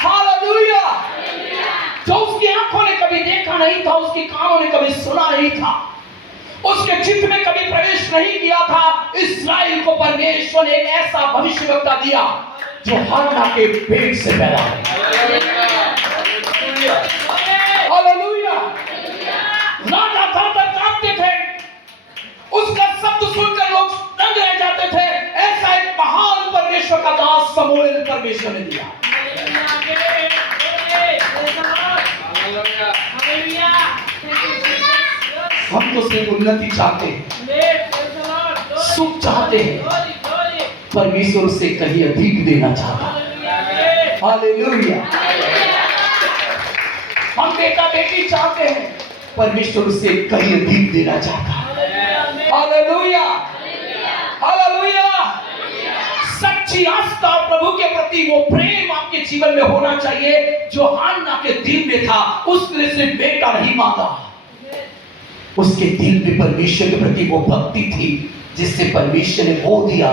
hallelujah. जो उसकी आंखों ने कभी देखा नहीं था, उसकी कानों ने कभी सुना नहीं था, उसके चित्त में कभी प्रवेश नहीं किया था, इस्राएल को परमेश्वर ने एक ऐसा भविष्यवक्ता दिया जो हन्ना के पेट से पैदा हुआ। हालेलुया। राजा दाऊद जानते थे, उसका शब्द सुनकर लोग दंग रह जाते थे। ऐसा एक महान परमेश्वर का दास शमूएल परमेश्वर ने दिया। हम तो सिर्फ उन्नति चाहते हैं, सुख चाहते हैं, परमेश्वर से कहीं अधिक देना चाहता है। हालेलुया। हम बेटा बेटी चाहते हैं, परमेश्वर से कहीं अधिक देना चाहता है। Hallelujah, hallelujah. सच्ची आस्था प्रभु के प्रति वो प्रेम आपके जीवन में होना चाहिए जो हन्ना के दिल में था। उसने सिर्फ बेटा नहीं मांगा, उसके दिल में परमेश्वर के प्रति वो भक्ति थी जिससे परमेश्वर ने वो दिया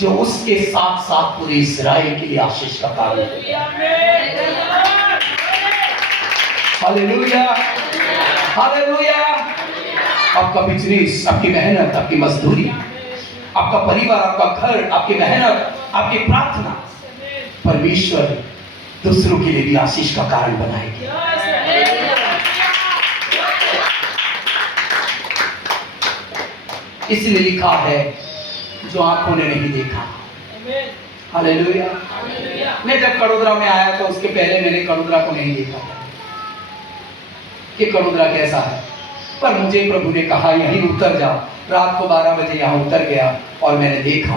जो उसके साथ साथ पूरे इस्राएल के लिए आशीष का कारण है। Hallelujah, hallelujah. आपका बिजनेस, आपकी मेहनत, आपकी मजदूरी, आपका परिवार, आपका घर, आपकी मेहनत, आपकी प्रार्थना परमेश्वर दूसरों के लिए भी आशीष का कारण बनाएगी। इसलिए लिखा है जो आंखों ने नहीं देखा। हालेलुया। मैं जब कड़ोदरा में आया तो उसके पहले मैंने कड़ोदरा को नहीं देखा था कि कड़ोदरा कैसा है, पर मुझे प्रभु ने कहा यहीं उतर जाओ। रात को 12 बजे यहाँ उतर गया और मैंने देखा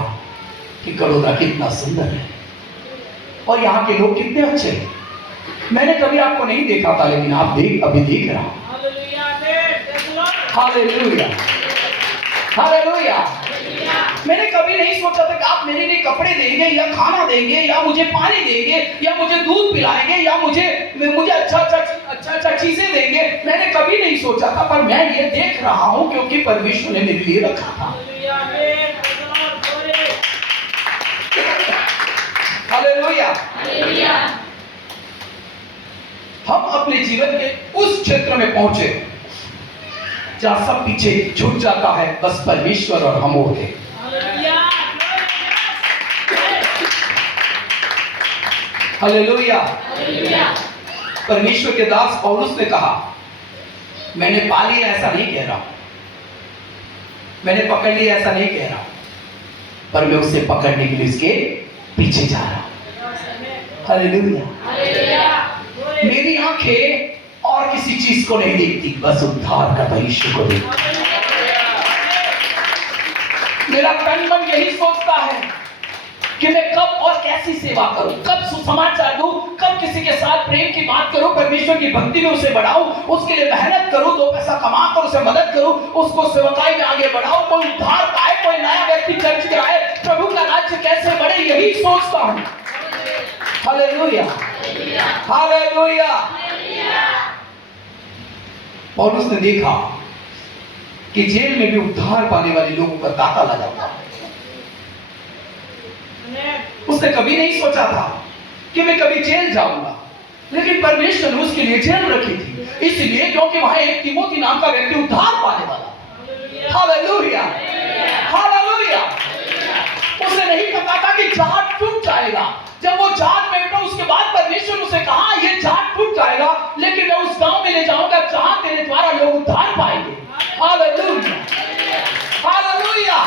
कि कड़ोदरा कितना सुंदर है और यहाँ के लोग कितने अच्छे हैं। मैंने कभी आपको नहीं देखा था, लेकिन आप अभी देख रहा हूं। Hallelujah, hallelujah. मैंने कभी नहीं सोचा था कि आप मेरे लिए कपड़े देंगे या खाना देंगे या मुझे पानी देंगे या मुझे दूध पिलाएंगे या मुझे अच्छा चीजें देंगे। मैंने कभी नहीं सोचा था, पर मैं ये देख रहा हूं क्योंकि परमेश्वर ने मेरे लिए रखा था। हालेलुया। हम अपने जीवन के उस क्षेत्र में पहुंचे जहां सब पीछे छूट जाता है, बस परमेश्वर और हम होते। हालेलुया। परमेश्वर के दास पौलुस ने कहा, मैंने पा लिया ऐसा नहीं कह रहा, मैंने पकड़ लिया ऐसा नहीं कह रहा, पर मैं उसे पकड़ने के लिए उसके पीछे जा रहा हूं। हालेलुया। मेरी आंखें और किसी चीज को नहीं देखती, बस उद्धार का यीशु को देखती। मेरा तन मन यही सोचता है कि मैं कब और कैसी सेवा करूं, कब सुसमाचार दूं, कब किसी के साथ प्रेम की बात करूं, परमेश्वर की भक्ति में उसे बढ़ाऊं, उसके लिए मेहनत करूं, 2 पैसा कमा कर उसे मदद करूं, उसको सेवकाई में आगे बढ़ाऊं, कोई उद्धार पाए, कोई नया व्यक्ति चर्च में आए, प्रभु का राज्य कैसे बढ़े, यही सोचता हूं। Hallelujah, hallelujah. पौलुस ने देखा कि जेल में भी उद्धार पाने वाले लोगों का तांता लगा हुआ। उसने कभी नहीं सोचा था कि मैं कभी जेल जाऊंगा, लेकिन परमेश्वर ने उसके लिए जेल रखी थी, इसलिए क्योंकि वहां एक तिमोथी नाम का व्यक्ति उद्धार पाने वाला। Hallelujah, hallelujah. उसे नहीं पता था कि जहाज टूट जाएगा। जब वो जहाज में बैठा, उसके बाद परमेश्वर उसे कहा ये जहाज टूट जाएगा, लेकिन मैं उस गांव में ले जाऊंगा जहां तेरे द्वारा लोग उद्धार पाएंगे। Hallelujah, hallelujah.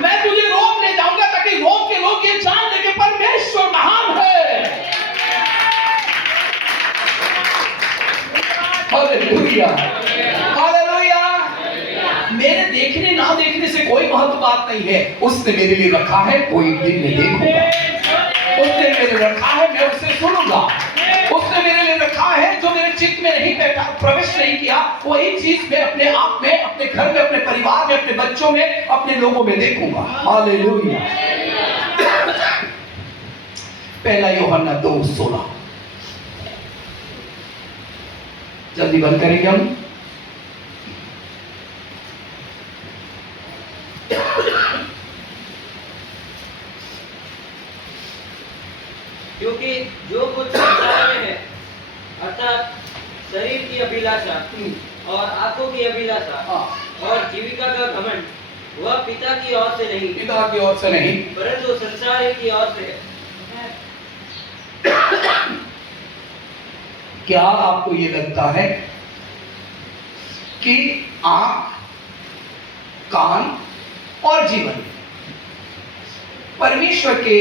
मैं तुझे रोम ले जाऊंगा ताकि रोम के लोग ये जान ले कि परमेश्वर महान है। Hallelujah, hallelujah. मेरे देखने ना देखने से कोई महत्व बात नहीं है, उसने मेरे लिए रखा है, कोई दिन में देखूंगा। उसने मेरे लिए रखा है, मैं उसे सुनूंगा। उसने मेरे लिए रखा है, जो मेरे चित्त में नहीं बैठा, प्रवेश नहीं किया, वही चीज मैं अपने आप में, अपने घर में, अपने परिवार में, अपने बच्चों में, अपने लोगों में देखूंगा। हालेलुया। 1 यूहन्ना 2:16। जल्दी बंद करेंगे हम। क्योंकि जो कुछ संसार में है, अर्थात शरीर की अभिलाषा और आंखों की अभिलाषा और जीविका का घमंड, वह पिता की ओर से नहीं, पिता की ओर से नहीं, परंतु संसार की ओर से है। क्या आपको ये लगता है कि आंख, कान और जीवन परमेश्वर के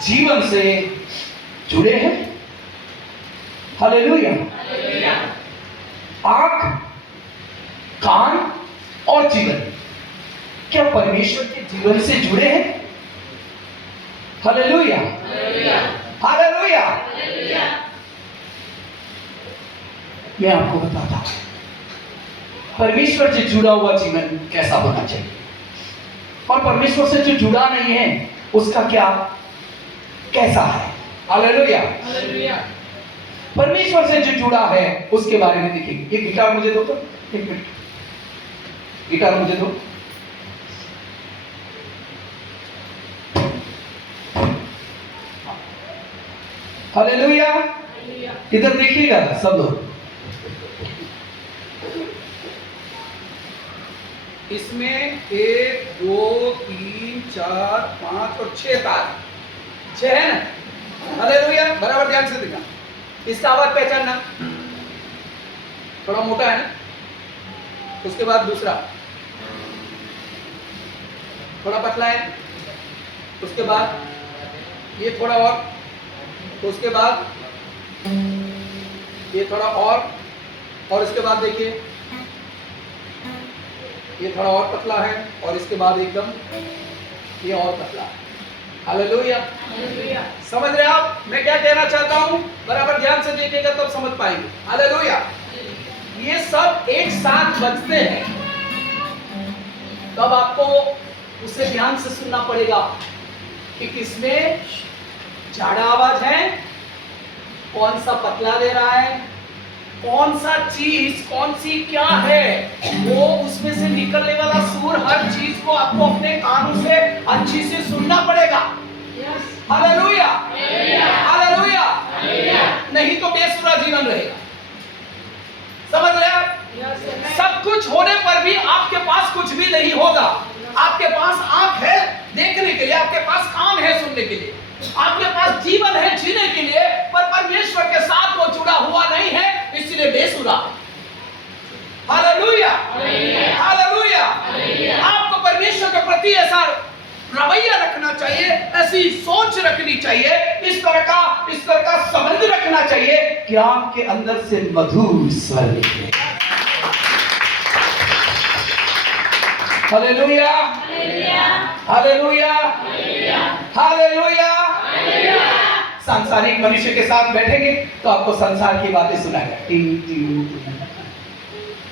जीवन से जुड़े हैं? हालेलुया। आंख, कान और जीवन क्या परमेश्वर के जीवन से जुड़े हैं? Hallelujah, hallelujah. मैं आपको बताता हूं परमेश्वर से जुड़ा हुआ जीवन कैसा होना चाहिए, और परमेश्वर से जो जुड़ा नहीं है उसका क्या कैसा है। हालेलुया। परमेश्वर से जो जुड़ा है उसके बारे में देखेंगे। ये गिटार मुझे दो तो, एक मिनट, गिटार मुझे दो। हालेलुया। इधर देखिएगा सब लोग। इसमें 1 2 3 4 5 और 6 तार, 6 है ना। हालेलुया। बराबर ध्यान से देखना। इसका आवाज पहचानना, थोड़ा मोटा है ना। उसके बाद दूसरा, थोड़ा पतला है, उसके बाद ये थोड़ा और, तो उसके बाद ये थोड़ा और इसके बाद देखिए ये थोड़ा और पतला है, और इसके बाद एकदम ये और पतला है। हालेलुया। समझ रहे आप मैं क्या कहना चाहता हूं? बराबर ध्यान से देखिएगा तब समझ पाएंगे। हालेलुया। ये सब एक साथ बजते हैं, तब आपको उसे ध्यान से सुनना पड़ेगा कि किसमें ज़्यादा आवाज है, कौन सा पतला दे रहा है, कौन सा चीज कौन सी क्या है, वो उसमें से निकलने वाला सुर, हर चीज को आपको अपने कानों से अच्छी से सुनना पड़ेगा। Hallelujah, hallelujah. नहीं तो बेसुरा जीवन रहेगा। समझ रहे आप? सब कुछ होने पर भी आपके पास कुछ भी नहीं होगा। आपके पास आंख है देखने के लिए, आपके पास कान है सुनने के लिए, आपके पास जीवन है जीने के लिए, पर परमेश्वर के साथ वो जुड़ा हुआ नहीं है, इसलिए बेसुरा। Hallelujah, hallelujah. आपको परमेश्वर के प्रति ऐसा रवैया रखना चाहिए, ऐसी सोच रखनी चाहिए, इस तरह का संबंध रखना चाहिए कि आपके अंदर से मधुर स्वर निकले। Hallelujah, hallelujah, hallelujah. सांसारिक मनुष्य के साथ बैठेंगे तो आपको संसार की बातें सुनाएगा।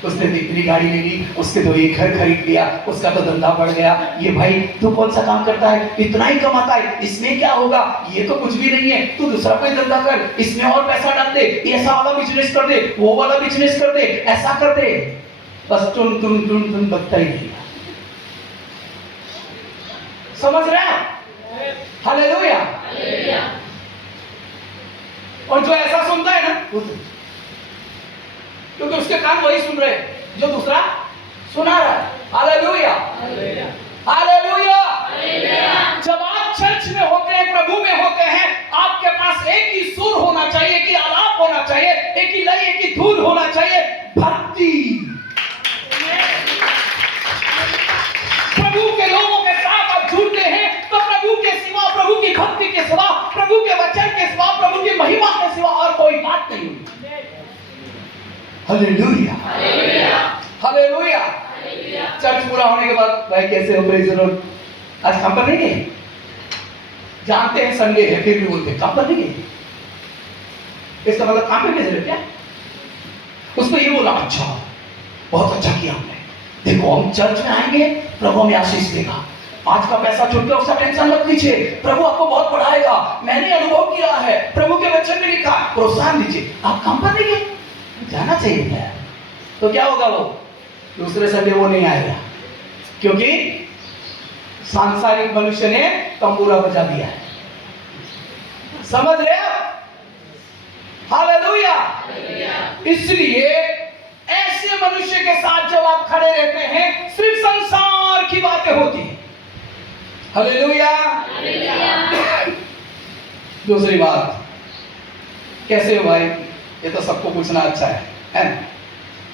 उसने तो इतनी गाड़ी ले ली, उसके तो एक घर खरीद लिया, उसका तो धंधा बढ़ गया। ये भाई तू कौन सा काम करता है, इतना ही कमाता है, इसमें क्या होगा, ये तो कुछ भी नहीं है, तू दूसरा कोई धंधा कर, इसमें और पैसा डाल दे, ऐसा वाला बिजनेस कर दे, वो वाला बिजनेस कर दे, ऐसा कर दे। बस टुन टुन टुन टुन बकता ही नहीं। समझ रहे हैं? हालेलुया। और जो ऐसा सुनता है ना, क्योंकि उसके कान वही सुन रहे हैं जो दूसरा सुना रहा है। Hallelujah, hallelujah. जब आप चर्च में होते हैं, प्रभु में होते हैं, आपके पास एक ही सुर होना चाहिए, एक ही आलाप होना चाहिए, एक ही लय, एक ही धुन होना चाहिए, भक्ति। प्रभु के लोगों के साथ आप जुड़ते हैं तो प्रभु के सिवा, प्रभु की भक्ति के सिवा, प्रभु के वचन के सिवा, प्रभु की महिमा के सिवा और कोई बात नहीं होती। Hallelujah, hallelujah. चर्च पूरा होने के बाद भाई कैसे हो, प्रेज़ द लॉर्ड, आज काम पर नहीं गए? जानते हैं संडे है फिर भी बोलते काम पर नहीं गए। इसका मतलब काम पे कैसे क्या? उसको ये बोला अच्छा, बहुत अच्छा किया हमने, देखो हम चर्च में आएंगे, प्रभु हमें आशीष देगा, आज का पैसा छूट गया उसका टेंशन मत लीजिए, प्रभु आपको बहुत बढ़ाएगा, मैंने अनुभव किया है, प्रभु के वचन में लिखा, प्रोत्साहन दीजिए। आप काम पर नहीं गए, जाना चाहिए था। तो क्या होगा, वो दूसरे संडे वो नहीं आएगा, क्योंकि सांसारिक मनुष्य ने तंबूरा बजा दिया है। समझ रहे आप? हालेलुया। इसलिए ऐसे मनुष्य के साथ जब आप खड़े रहते हैं, सिर्फ संसार की बातें होती हैं। हालेलुया। दूसरी बात, कैसे हो भाई, ये तो सबको पूछना अच्छा है ना?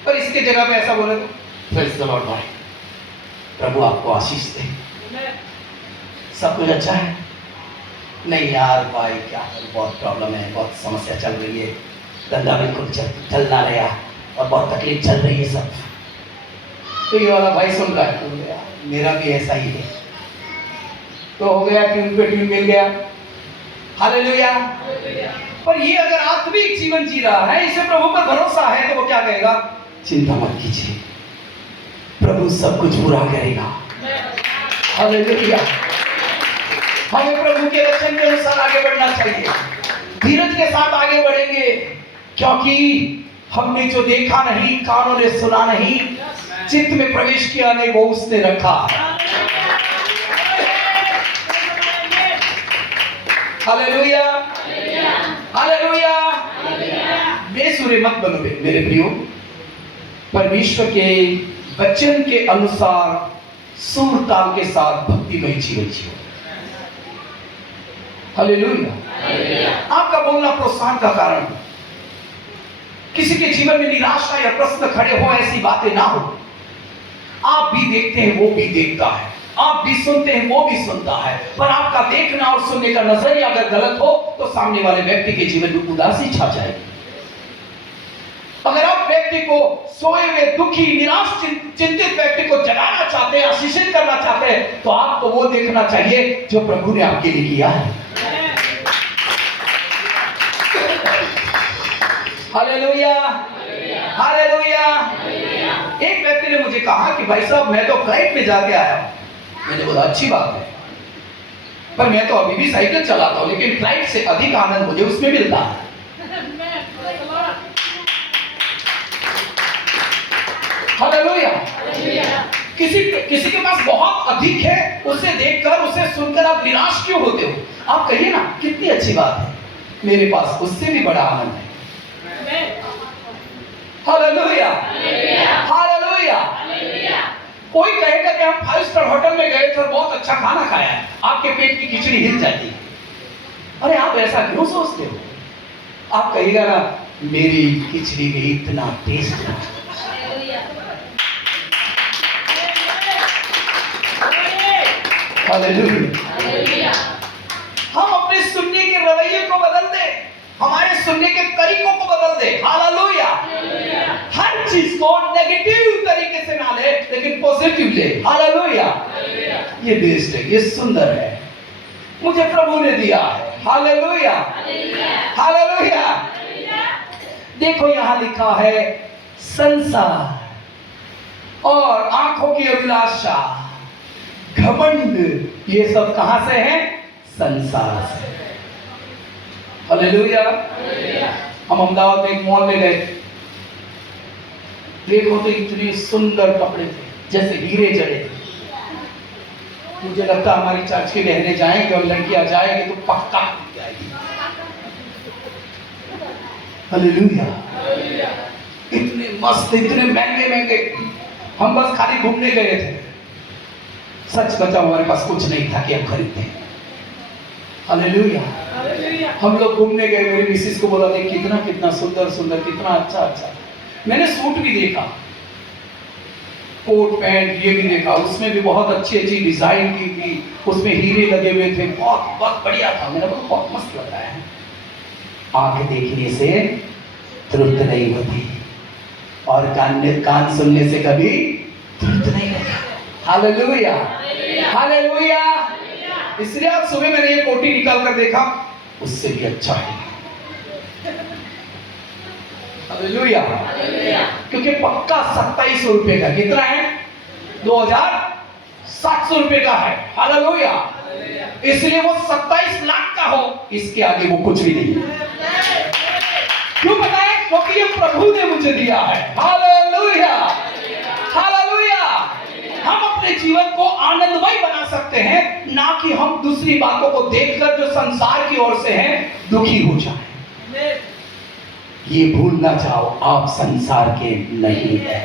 पर इसके जगह पे ऐसा बोले तो प्रेज़ द लॉर्ड भाई, प्रभु आपको आशीष दे, सब कुछ अच्छा है? नहीं यार भाई, क्या बहुत प्रॉब्लम है, बहुत समस्या चल रही है, धंधा बिल्कुल चल ना रहा और बहुत तकलीफ चल रही है सब। तो ये वाला भाई सुन रहा है, तो मेरा भी ऐसा ही है, तो हो गया, ट्यून पे ट्यून मिल गया। हालेलुया। पर ये अगर आत्मिक जीवन जी रहा है, इसे प्रभु पर भरोसा है, तो वो क्या कहेगा, चिंता मत कीजिए, प्रभु सब कुछ पूरा करेगा। हालेलुया। हमें प्रभु के वचन के अनुसार आगे बढ़ना चाहिए, धीरज के साथ आगे बढ़ेंगे, क्योंकि हमने जो देखा नहीं, कानों ने सुना नहीं, चित्त में प्रवेश किया नहीं, वो उसने रखा। Hallelujah, hallelujah. बेसुरे मत बनो मेरे प्रियो, परमेश्वर के वचन के अनुसार सुर ताल के साथ भक्ति में जीवन जियो। हालेलुया। आपका बोलना प्रोत्साहन का कारण हो, किसी के जीवन में निराशा या प्रश्न खड़े हो, ऐसी बातें ना हो। आप भी देखते हैं, वो भी देखता है, आप भी सुनते हैं, वो भी सुनता है, पर आपका देखना और सुनने का नजरिया अगर गलत हो तो सामने वाले व्यक्ति के जीवन में उदासी छा जाएगी। अगर आप व्यक्ति को, सोए हुए दुखी निराश चिंतित व्यक्ति को जगाना चाहते हैं, आशीषित करना चाहते हैं, तो आपको वो देखना चाहिए जो प्रभु ने आपके लिए किया है। Hallelujah, hallelujah. एक व्यक्ति ने मुझे कहा कि भाई साहब मैं तो फ्लाइट में जाके आया हूं। मैंने बोला अच्छी बात है, पर मैं तो अभी भी साइकिल चलाता हूं, लेकिन फ्लाइट से अधिक आनंद मुझे उसमें मिलता है। हालेलुया। किसी के पास बहुत अधिक है, उसे देखकर, उसे सुनकर आप निराश क्यों होते हो? आप कहिए ना कितनी अच्छी बात है, मेरे पास उससे भी बड़ा आनंद है। Hallelujah, hallelujah. कोई कहेगा कि आप 5 स्टार होटल में गए थे और बहुत अच्छा खाना खाया है, आपके पेट की खिचड़ी हिल जाती है। अरे आप ऐसा क्यों सोचते हो? आप कहिएगा ना मेरी खिचड़ी में इतना टेस्ट है। हालेलुया। हम अपने सुनने के रवैये को बदल दें, हमारे सुनने के तरीकों को बदल दें। हालेलुया। हर चीज को नेगेटिव तरीके से ना ले, लेकिन पॉजिटिव ले। हालेलुया। ये बेस्ट है, ये सुंदर है, मुझे प्रभु ने दिया है। Hallelujah, hallelujah. देखो यहां लिखा है संसार और आंखों की अभिलाषा, घमंड, ये सब कहां से है? संसार से। हालेलुया। हम अहमदाबाद में एक मॉल में गए, देखो तो इतने सुंदर कपड़े थे जैसे हीरे जड़े थे। मुझे लगता हमारी चर्च की बहनें जाएंगी और लड़कियां जाएंगी तो पक्का जाएगी। हालेलुया। इतने मस्त, इतने महंगे महंगे। हम बस खाली घूमने गए थे, सच बताओ हमारे पास कुछ नहीं था कि हम खरीदते। हालेलुया। हम लोग घूमने गए, मेरी मिसेस को बोला देख कितना कितना सुंदर सुंदर, कितना अच्छा अच्छा। मैंने सूट भी देखा, कोट पैंट ये भी देखा, उसमें भी बहुत अच्छी अच्छी डिजाइन की थी, उसमें हीरे लगे हुए थे, बहुत बहुत बढ़िया था। मैंने बोला बहुत मस्त लग रहा है। आंख देखने से तृप्त नहीं होती और कान सुनने से कभी तृप्त नहीं होता। Hallelujah, hallelujah. इसलिए आज सुबह मैंने ये कोटी निकाल कर देखा, उससे भी अच्छा है। हालेलुया। क्योंकि पक्का 2700 रुपए का, कितना है? 2700 रुपए का है। हालेलुया। इसलिए वो 27 लाख का हो, इसके आगे वो कुछ भी नहीं। क्यों बताएं? क्योंकि ये प्रभु ने मुझे दिया है। Hallelujah, hallelujah. हम अपने जीवन को आनंदमय बना सकते हैं, ना कि हम दूसरी बातों को देखकर जो संसार की ओर से हैं दुखी हो जाएं। ये भूल ना जाओ, आप संसार के नहीं हैं।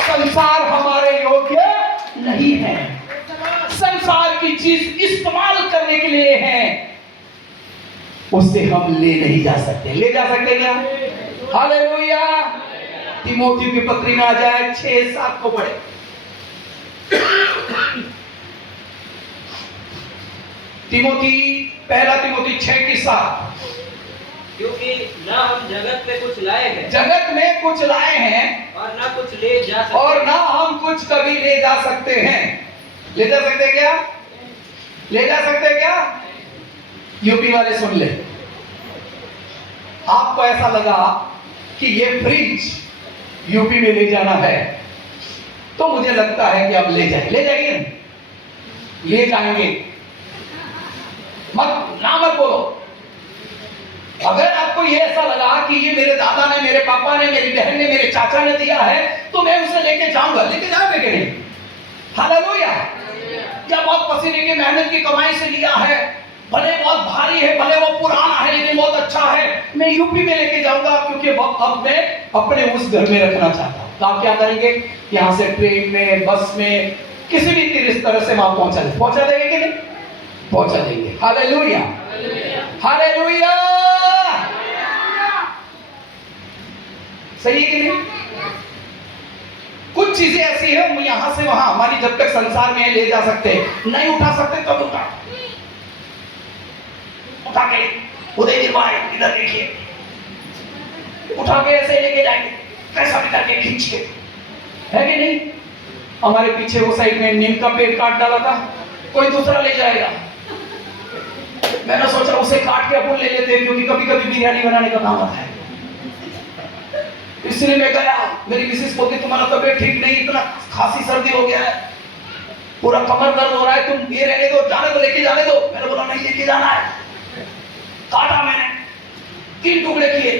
संसार हमारे योग्य नहीं है। संसार की चीज इस्तेमाल करने के लिए है, उससे हम ले नहीं जा सकते। ले जा सकते क्या? हालेलुया। तीमोथी की पत्री में आ जाए 6-7 को पढ़े। पहला तीमोथी 6:7। क्योंकि ना हम जगत में कुछ लाए हैं, जगत में कुछ लाए हैं और ना कुछ ले जा सकते, और ना हम कुछ कभी ले जा सकते हैं। ले जा सकते क्या? ले जा सकते क्या? यूपी वाले सुन ले। आपको ऐसा लगा कि ये फ्रिज यूपी में ले जाना है, तो मुझे लगता है कि अब ले जाएंगे। ले जाएंगे, ले जाएंगे। मत बोलो। अगर आपको ये ऐसा लगा कि ये मेरे दादा ने, मेरे पापा ने, मेरी बहन ने, मेरे चाचा ने दिया है, तो मैं उसे लेके जाऊंगा। लेके जाओगे कि नहीं? हालेलुया। क्या बहुत पसीने की मेहनत की कमाई से लिया है, भले बहुत भारी है, भले वो पुराना है, लेकिन बहुत अच्छा है, मैं यूपी में लेके जाऊंगा, क्योंकि अब मैं अपने उस घर में रखना चाहता हूं। तो आप क्या करेंगे? यहां से ट्रेन में, बस में, किसी भी इस तरह से वहां पहुंचा देंगे कि नहीं? पहुंचा देंगे। Hallelujah, hallelujah. सही है कि नहीं? कुछ कुछ चीजें ऐसी है हम यहां से वहां हमारी जब तक संसार में है ले जा सकते हैं, नहीं उठा सकते तो उठा के उदय निर्माण इधर देखिए, उठा के ऐसे लेके जाएंगे कैसा भी करके खींच के, है कि नहीं? हमारे पीछे वो साइड में नीम का पेड़ काट डाला था, कोई दूसरा ले जाएगा। मैंने सोचा उसे काट के अपन ले लेते हैं, क्योंकि कभी कभी बिरयानी बनाने का काम आता है। इसलिए मैं गया, मेरी मिसेस बोलती तुम्हारा तबीयत ठीक नहीं, इतना खांसी सर्दी हो गया है, पूरा कमर दर्द हो रहा है, तुम ये रहने दो, जाने दो, लेके जाने दो। मैंने बोला नहीं लेके जाना है। काटा मैंने, 3 टुकड़े किए,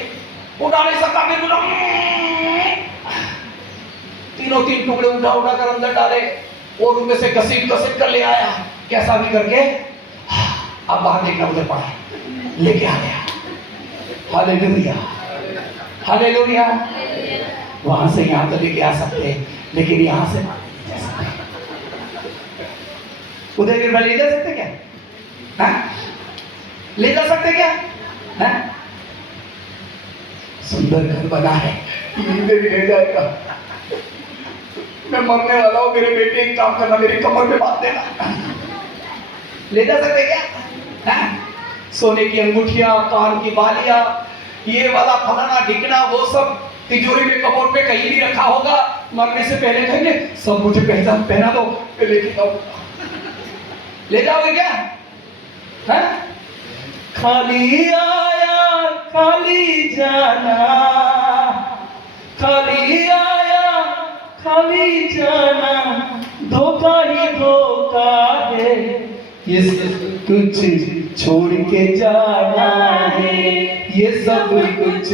उठा नहीं सकता, फिर बोला तीनों 3 टुकड़े उठा उठा कर अंदर डाले और उनमें से घसीट कर ले आया, कैसा भी करके अब बाहर देखना उधर पड़ा, लेके आ गया। Hallelujah, hallelujah. वहां से यहां तो लेके आ सकते हैं, लेकिन यहां से उधर ले जा सकते क्या? हाँ? ले जा सकते क्या? हाँ? सुंदर घर बना है, ले जाएगा। मैं मरने वाला हूं, मेरे बेटे एक काम करना, मेरी कमर पे बांध देना। ले जा सकते क्या? हाँ? सोने की अंगूठियां, कान की बालियां, ये वाला फलाना ढिकना, वो सब तिजोरी में कबोर्ड पे कहीं भी रखा होगा। मरने से पहले कहेंगे सब मुझे पहना दो, लेके जाओ। ले जाओगे क्या? है? खाली आया खाली जाना, खाली आया खाली जाना, धोखा ही धोखा है, ये सब कुछ छोड़ के जाना है, ये सब कुछ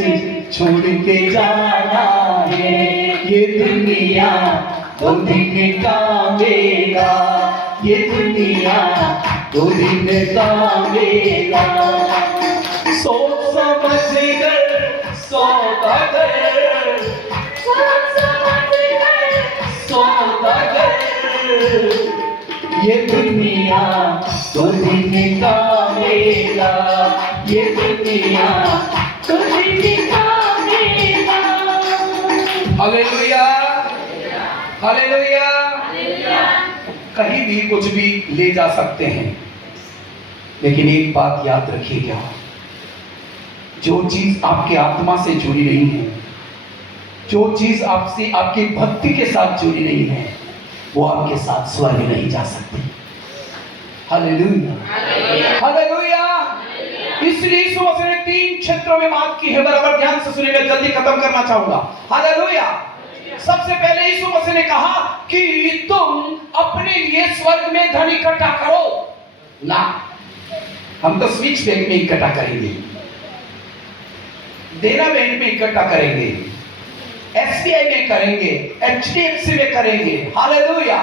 छोड़ के जाना है। ये दुनिया 2 दिन का मेला, ये दुनिया 2 दिन का मेला। सोच समझ कर सौदागर, सौदागर, ये दुनिया 2 दिन का मेला, ये दुनिया 2 दिन का मेला। Hallelujah, hallelujah. कहीं भी कुछ भी ले जा सकते हैं, लेकिन एक बात याद रखिएगा, जो चीज आपके आत्मा से जुड़ी नहीं है, जो चीज आपसे आपकी भक्ति के साथ जुड़ी नहीं है, वो आपके साथ स्वर्ग नहीं जा सकती। Hallelujah, hallelujah. इसलिए यीशु मसीह ने 3 क्षेत्रों में बात की है, बराबर ध्यान से सुनिए, मैं जल्दी खत्म करना चाहूंगा। हालेलुया। सबसे पहले यीशु मसीह ने कहा कि तुम अपने लिए स्वर्ग में धन इकट्ठा करो ना, हम तो स्विच बैंक में इकट्ठा करेंगे, देना बैंक में इकट्ठा करेंगे, SBI में करेंगे, HDFC में करेंगे। हालेलुया।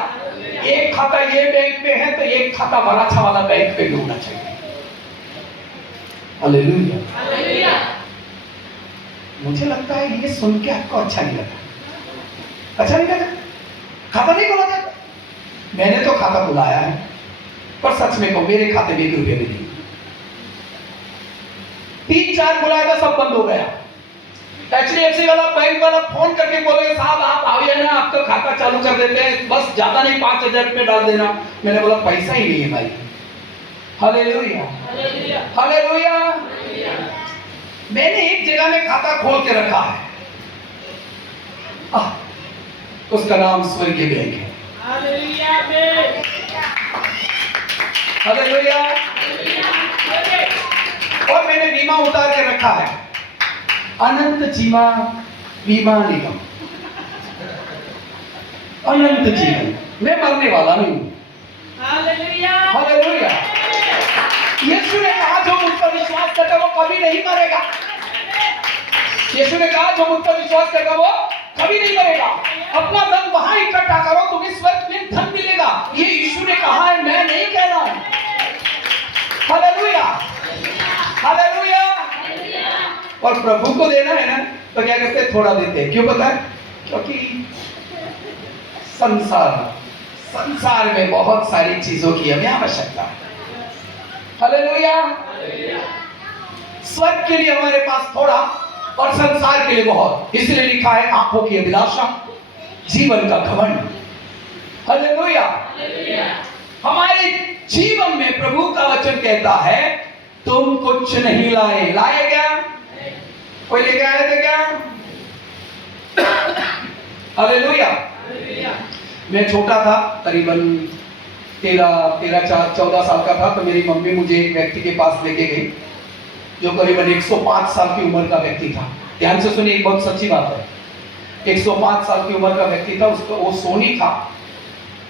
एक खाता ये बैंक में है तो एक खाता वराछा वाला बैंक में भी होना चाहिए। Hallelujah, hallelujah. मुझे लगता है ये सुन के आपको अच्छा नहीं लगा, अच्छा नहीं लगा? खाता नहीं खुला था? मैंने तो खाता खुलाया है, पर सच में कहूं मेरे खाते में 1 रुपया भी नहीं। 3-4 खुलाया था, सब बंद हो गया। HDFC वाला बैंक वाला फोन करके बोले साहब आप आइए ना, आपका खाता चालू कर देते हैं, बस ज्यादा नहीं 5,000 रुपये डाल देना। मैंने बोला पैसा ही नहीं है भाई। Hallelujah, hallelujah. मैंने एक जगह में खाता खोल के रखा है, उसका नाम स्वर्गीय बैंक है। हालेलुया। और मैंने बीमा उतार के रखा है, अनंत जीवा बीमा निगम, अनंत जीवन। मैं मरने वाला नहीं हूं। Hallelujah, hallelujah. यीशु ने कहा जो मुझ पर विश्वास करता वो कभी नहीं मरेगा। यीशु ने कहा जो मुझ पर विश्वास करता वो कभी नहीं मरेगा। अपना धन वहां इकट्ठा करो, तुम्हें स्वर्ग में धन मिलेगा। ये यीशु ने कहा है, मैं नहीं कह रहा हूं। Hallelujah, hallelujah. और प्रभु को देना है ना, तो क्या करते हैं? थोड़ा देते हैं। क्यों पता है? क्योंकि संसार में बहुत सारी चीजों की हमें आवश्यकता है। हालेलुया। स्वर्ग के लिए हमारे पास थोड़ा और संसार के लिए बहुत। इसलिए लिखा है आंखों की अभिलाषा, जीवन का घमंड। हालेलुया। हमारे जीवन में प्रभु का वचन कहता है तुम कुछ नहीं लाए। लाए क्या? कोई लेके आए थे क्या? हालेलुया। मैं छोटा था, करीबन 13-14 साल का था, तो मेरी मम्मी मुझे एक व्यक्ति के पास लेके गई जो करीबन 105 साल की उम्र का व्यक्ति था। ध्यान से सुनिए, एक बहुत सच्ची बात है। 105 साल की उम्र का व्यक्ति था, उसको वो सोनी था।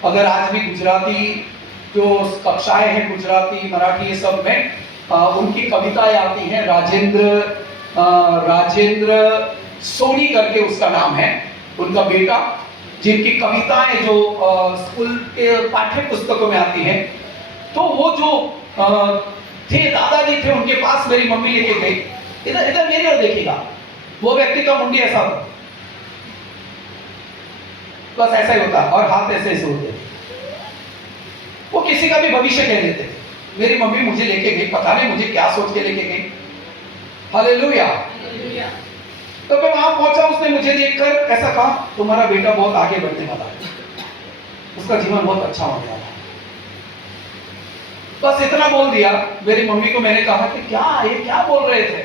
अगर आज भी गुजराती जो कक्षाएं हैं, गुजराती मराठी ये सब में उनकी कविताएं आती हैं। राजेंद्र सोनी करके उसका नाम है, उनका बेटा, जिनकी कविताएं जो स्कूल के पाठ्य पुस्तकों में आती हैं। तो वो जो थे दादाजी थे, उनके पास मेरी मम्मी लेके गई। इधर इधर मेरी ओर देखिएगा, वो व्यक्ति का मुंडी ऐसा था, बस ऐसा ही होता, और हाथ ऐसे ऐसे होते थे। वो किसी का भी भविष्य कह देते थे। मेरी मम्मी मुझे लेके गई, पता नहीं मुझे क्या सोच के लेके गई। हालेलुया। तो मैं वहां पहुंचा, उसने मुझे देखकर ऐसा कहा तुम्हारा बेटा बहुत आगे बढ़ने वाला है, उसका जीवन बहुत अच्छा होने वाला है। बस इतना बोल दिया। मेरी मम्मी को मैंने कहा कि क्या ये क्या बोल रहे थे?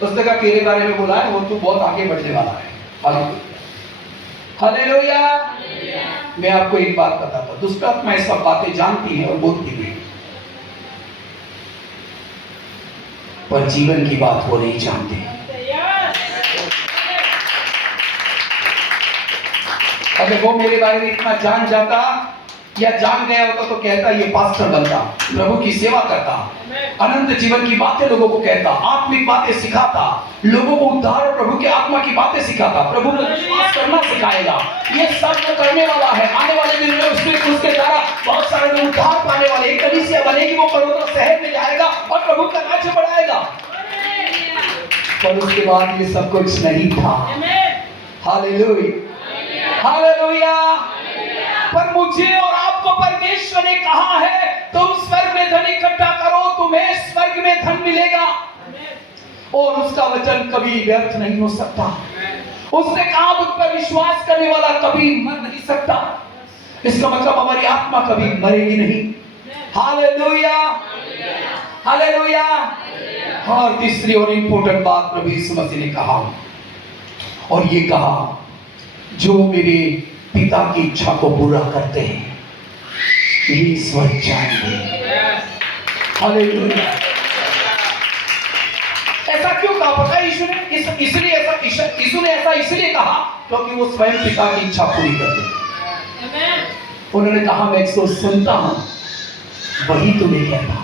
उसने कहा तेरे बारे में बोला है, वो तू बहुत आगे बढ़ने वाला है। हालेलुया। मैं आपको एक बात बताता हूं, दुष्ट आत्मा ये सब बातें जानती है और बोलती भी, पर जीवन की बात वो नहीं जानते। अगर वो मेरे बारे में इतना जान जाता या जान गया होता तो कहता ये पास्टर बनता, प्रभु की सेवा करता, अनंत जीवन की बातें लोगों को कहता, आत्मिक बातें सिखाता, लोगों को उद्धार और प्रभु की आत्मा की बातें सिखाता, प्रभु को विश्वास करना सिखाएगा। ये सब वो करने वाला है। आने वाले दिन में उसके द्वारा बहुत सारे लोग उद्धार पाने वाले, एक कलीसिया बनेगी, वो करोड़ों शहर में जाएगा और प्रभु का राज्य बढ़ाएगा। पर उसके बाद ये सब कुछ नहीं था। Hallelujah, hallelujah. पर मुझे और आपको परमेश्वर ने कहा है तुम स्वर्ग में धन इकट्ठा करो, तुम्हें स्वर्ग में धन मिलेगा, और उसका वचन कभी व्यर्थ नहीं हो सकता। उसने कहा मुझ पर विश्वास करने वाला कभी मर नहीं सकता। इसका मतलब हमारी आत्मा कभी मरेगी नहीं। Hallelujah, hallelujah. और तीसरी और इंपॉर्टेंट बात प्रभु यीशु मसीह ने कहा, और ये कहा जो मेरे पिता की इच्छा को पूरा करते हैं ये स्वर्ग जाएंगे। हालेलुया। ऐसा क्यों कहा पता है यीशु ने? यीशु ने ऐसा इसलिए कहा क्योंकि वो स्वयं पिता की इच्छा पूरी करते हैं। उन्होंने कहा मैं इसको सुनता हूं, वही तुम्हें कहता,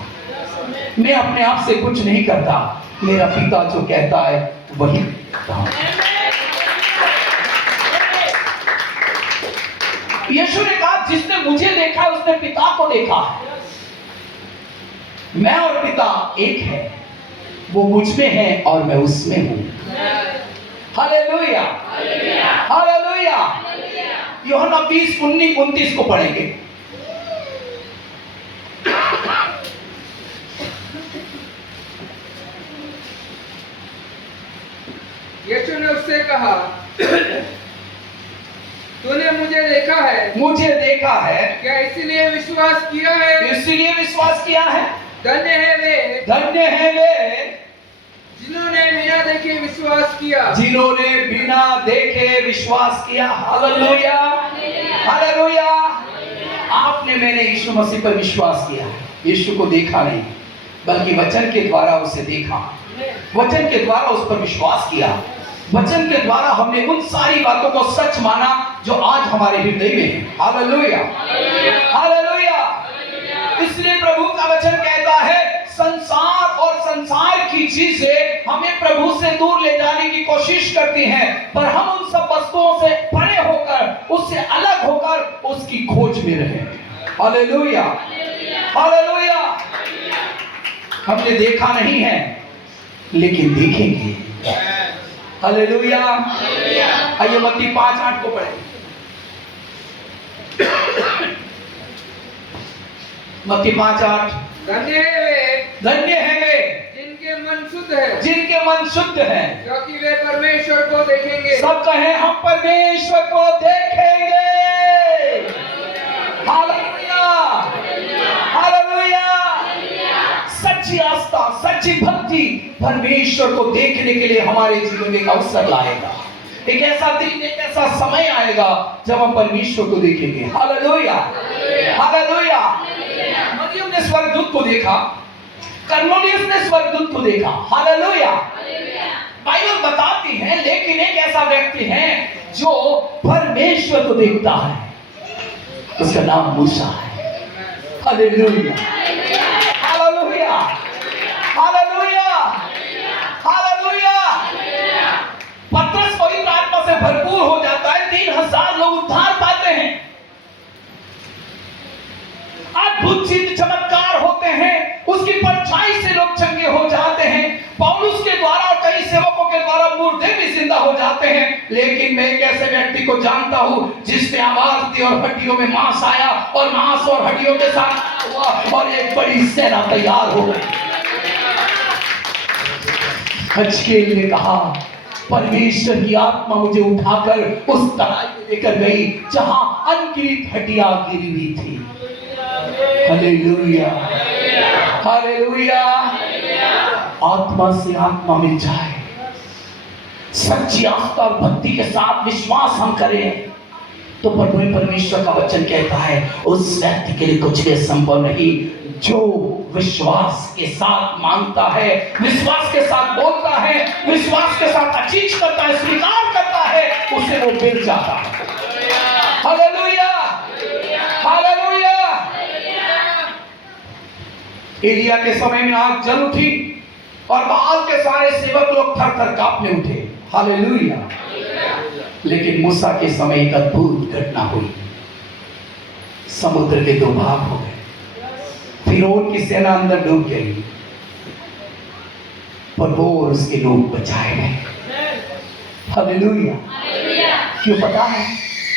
मैं अपने आप से कुछ नहीं करता, मेरा पिता जो कहता है वही करता हूं। यीशु ने कहा जिसने मुझे देखा है उसने पिता को देखा है। मैं और पिता एक है, वो मुझ में है और मैं उसमें हूं। Hallelujah, hallelujah. यूहन्ना 20:19-29 को पढ़ेंगे। यीशु ने उससे कहा तूने मुझे देखा है। मुझे देखा है। क्या इसीलिए विश्वास किया है? इसलिए विश्वास किया है। धन्य है वे, धन्य है वे जिन्होंने बिना देखे विश्वास किया, जिन्होंने बिना देखे विश्वास किया। Hallelujah, hallelujah. आपने मैंने यीशु मसीह पर विश्वास किया, यीशु को देखा नहीं बल्कि वचन के द्वारा उसे देखा, वचन के द्वारा उस पर विश्वास किया, वचन के द्वारा हमने उन सारी बातों को सच माना जो आज हमारे हृदय में है। Hallelujah, hallelujah. इसलिए प्रभु का वचन कहता है संसार और संसार की चीजें हमें प्रभु से दूर ले जाने की कोशिश करती हैं, पर हम उन सब वस्तुओं से परे होकर, उससे अलग होकर उसकी खोज में रहें। Hallelujah, hallelujah. हमने देखा नहीं है लेकिन देखेंगे। हालेलुया। आइए मत्ती 5:8 को पढ़ें। मत्ती 5:8। धन्य है वे, धन्य है वे जिनके मन मन शुद्ध है, जिनके मन शुद्ध हैं, क्योंकि वे परमेश्वर को देखेंगे। सब कहें हम परमेश्वर को देखेंगे। Hallelujah, hallelujah. सच्ची आस्था, सच्ची भक्ति परमेश्वर को देखने के लिए हमारे जीवन में एक अवसर लाएगा। एक ऐसा दिन, एक ऐसा समय आएगा जब हम परमेश्वर को देखेंगे। Hallelujah, hallelujah. मरियम ने स्वर्गदूत को देखा, कर्नेलियस ने स्वर्गदूत को देखा। हालेलुया। बाइबल बताती है, लेकिन एक ऐसा व्यक्ति है जो परमेश्वर को देखता है, उसका नाम मूसा है। Hallelujah, hallelujah, hallelujah, hallelujah. पतरस पवित्र आत्मा से भरपूर हो जाता है, 3000 लोग उद्धार पाते हैं, अद्भुत चिन्ह चमत्कार होते हैं, उसकी परछाई से लोग चंगे हो जाते हैं। पौलुस के द्वारा और कई सेवकों के द्वारा मुर्दे भी जिंदा हो जाते हैं। लेकिन मैं एक ऐसे व्यक्ति को जानता हूं जिसने आवाज दी और हड्डियों में मांस आया और मांस और हड्डियों के साथ हुआ और एक बड़ी सेना तैयार हो गई। हजकेल ने कहा, परमेश्वर की आत्मा मुझे उठाकर उस तराई में लेकर गई जहां अनगिनत हड्डियां गिरी हुई थी। Hallelujah, hallelujah. आत्मा से आत्मा मिल जाए, सच्ची आस्था और भक्ति के साथ विश्वास हम करें तो परमेश्वर का वचन कहता है उस व्यक्ति के लिए कुछ भी संभव नहीं। जो विश्वास के साथ मांगता है, विश्वास के साथ बोलता है, विश्वास के साथ अचीज करता है, स्वीकार करता है, उसे वो मिल जाता है। Hallelujah, hallelujah. एलिया के समय में आग जल उठी और बाल के सारे सेवक लोग थर थर कांपने उठे। हालेलुया। लेकिन मूसा के समय एक अद्भुत घटना हुई, समुद्र के दो भाग हो गए, फिरौन की सेना अंदर डूब गई, पर वो और उसके लोग बचाए गए। हालेलुया। क्यों पता है?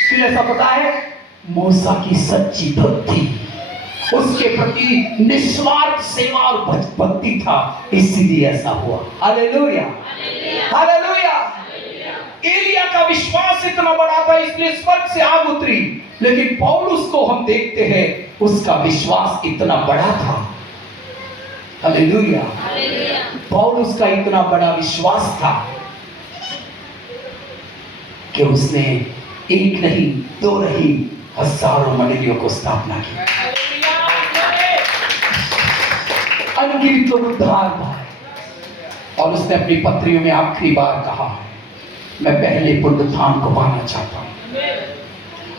क्यों ऐसा पता है? मूसा की सच्ची भक्ति, उसके प्रति निस्वार्थ सेवा और भक्ति था, इसीलिए ऐसा हुआ। Hallelujah, hallelujah. एलिया का विश्वास इतना बड़ा था इसलिए स्वर्ग से आग उतरी, लेकिन पौलुस को हम देखते हैं उसका विश्वास इतना बड़ा था। हालेलुया। पौलुस का इतना बड़ा विश्वास था कि उसने एक नहीं, दो नहीं, हजारों मंडलियों को स्थापना की। अनगिनत उद्धार पाए और उसने अपनी पत्रियों में आखिरी बार कहा, मैं पहले पुनरुत्थान को पाना चाहता हूं।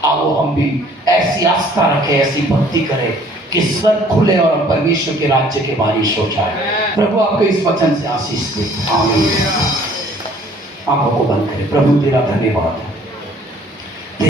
आओ हम भी ऐसी आस्था रखें, ऐसी भक्ति करें कि स्वर्ग खुले और हम परमेश्वर के राज्य के बारिश हो जाए। प्रभु आपको इस वचन से आशीष दे। आमीन। आंखों को बंद करें। प्रभु तेरा धन्यवाद है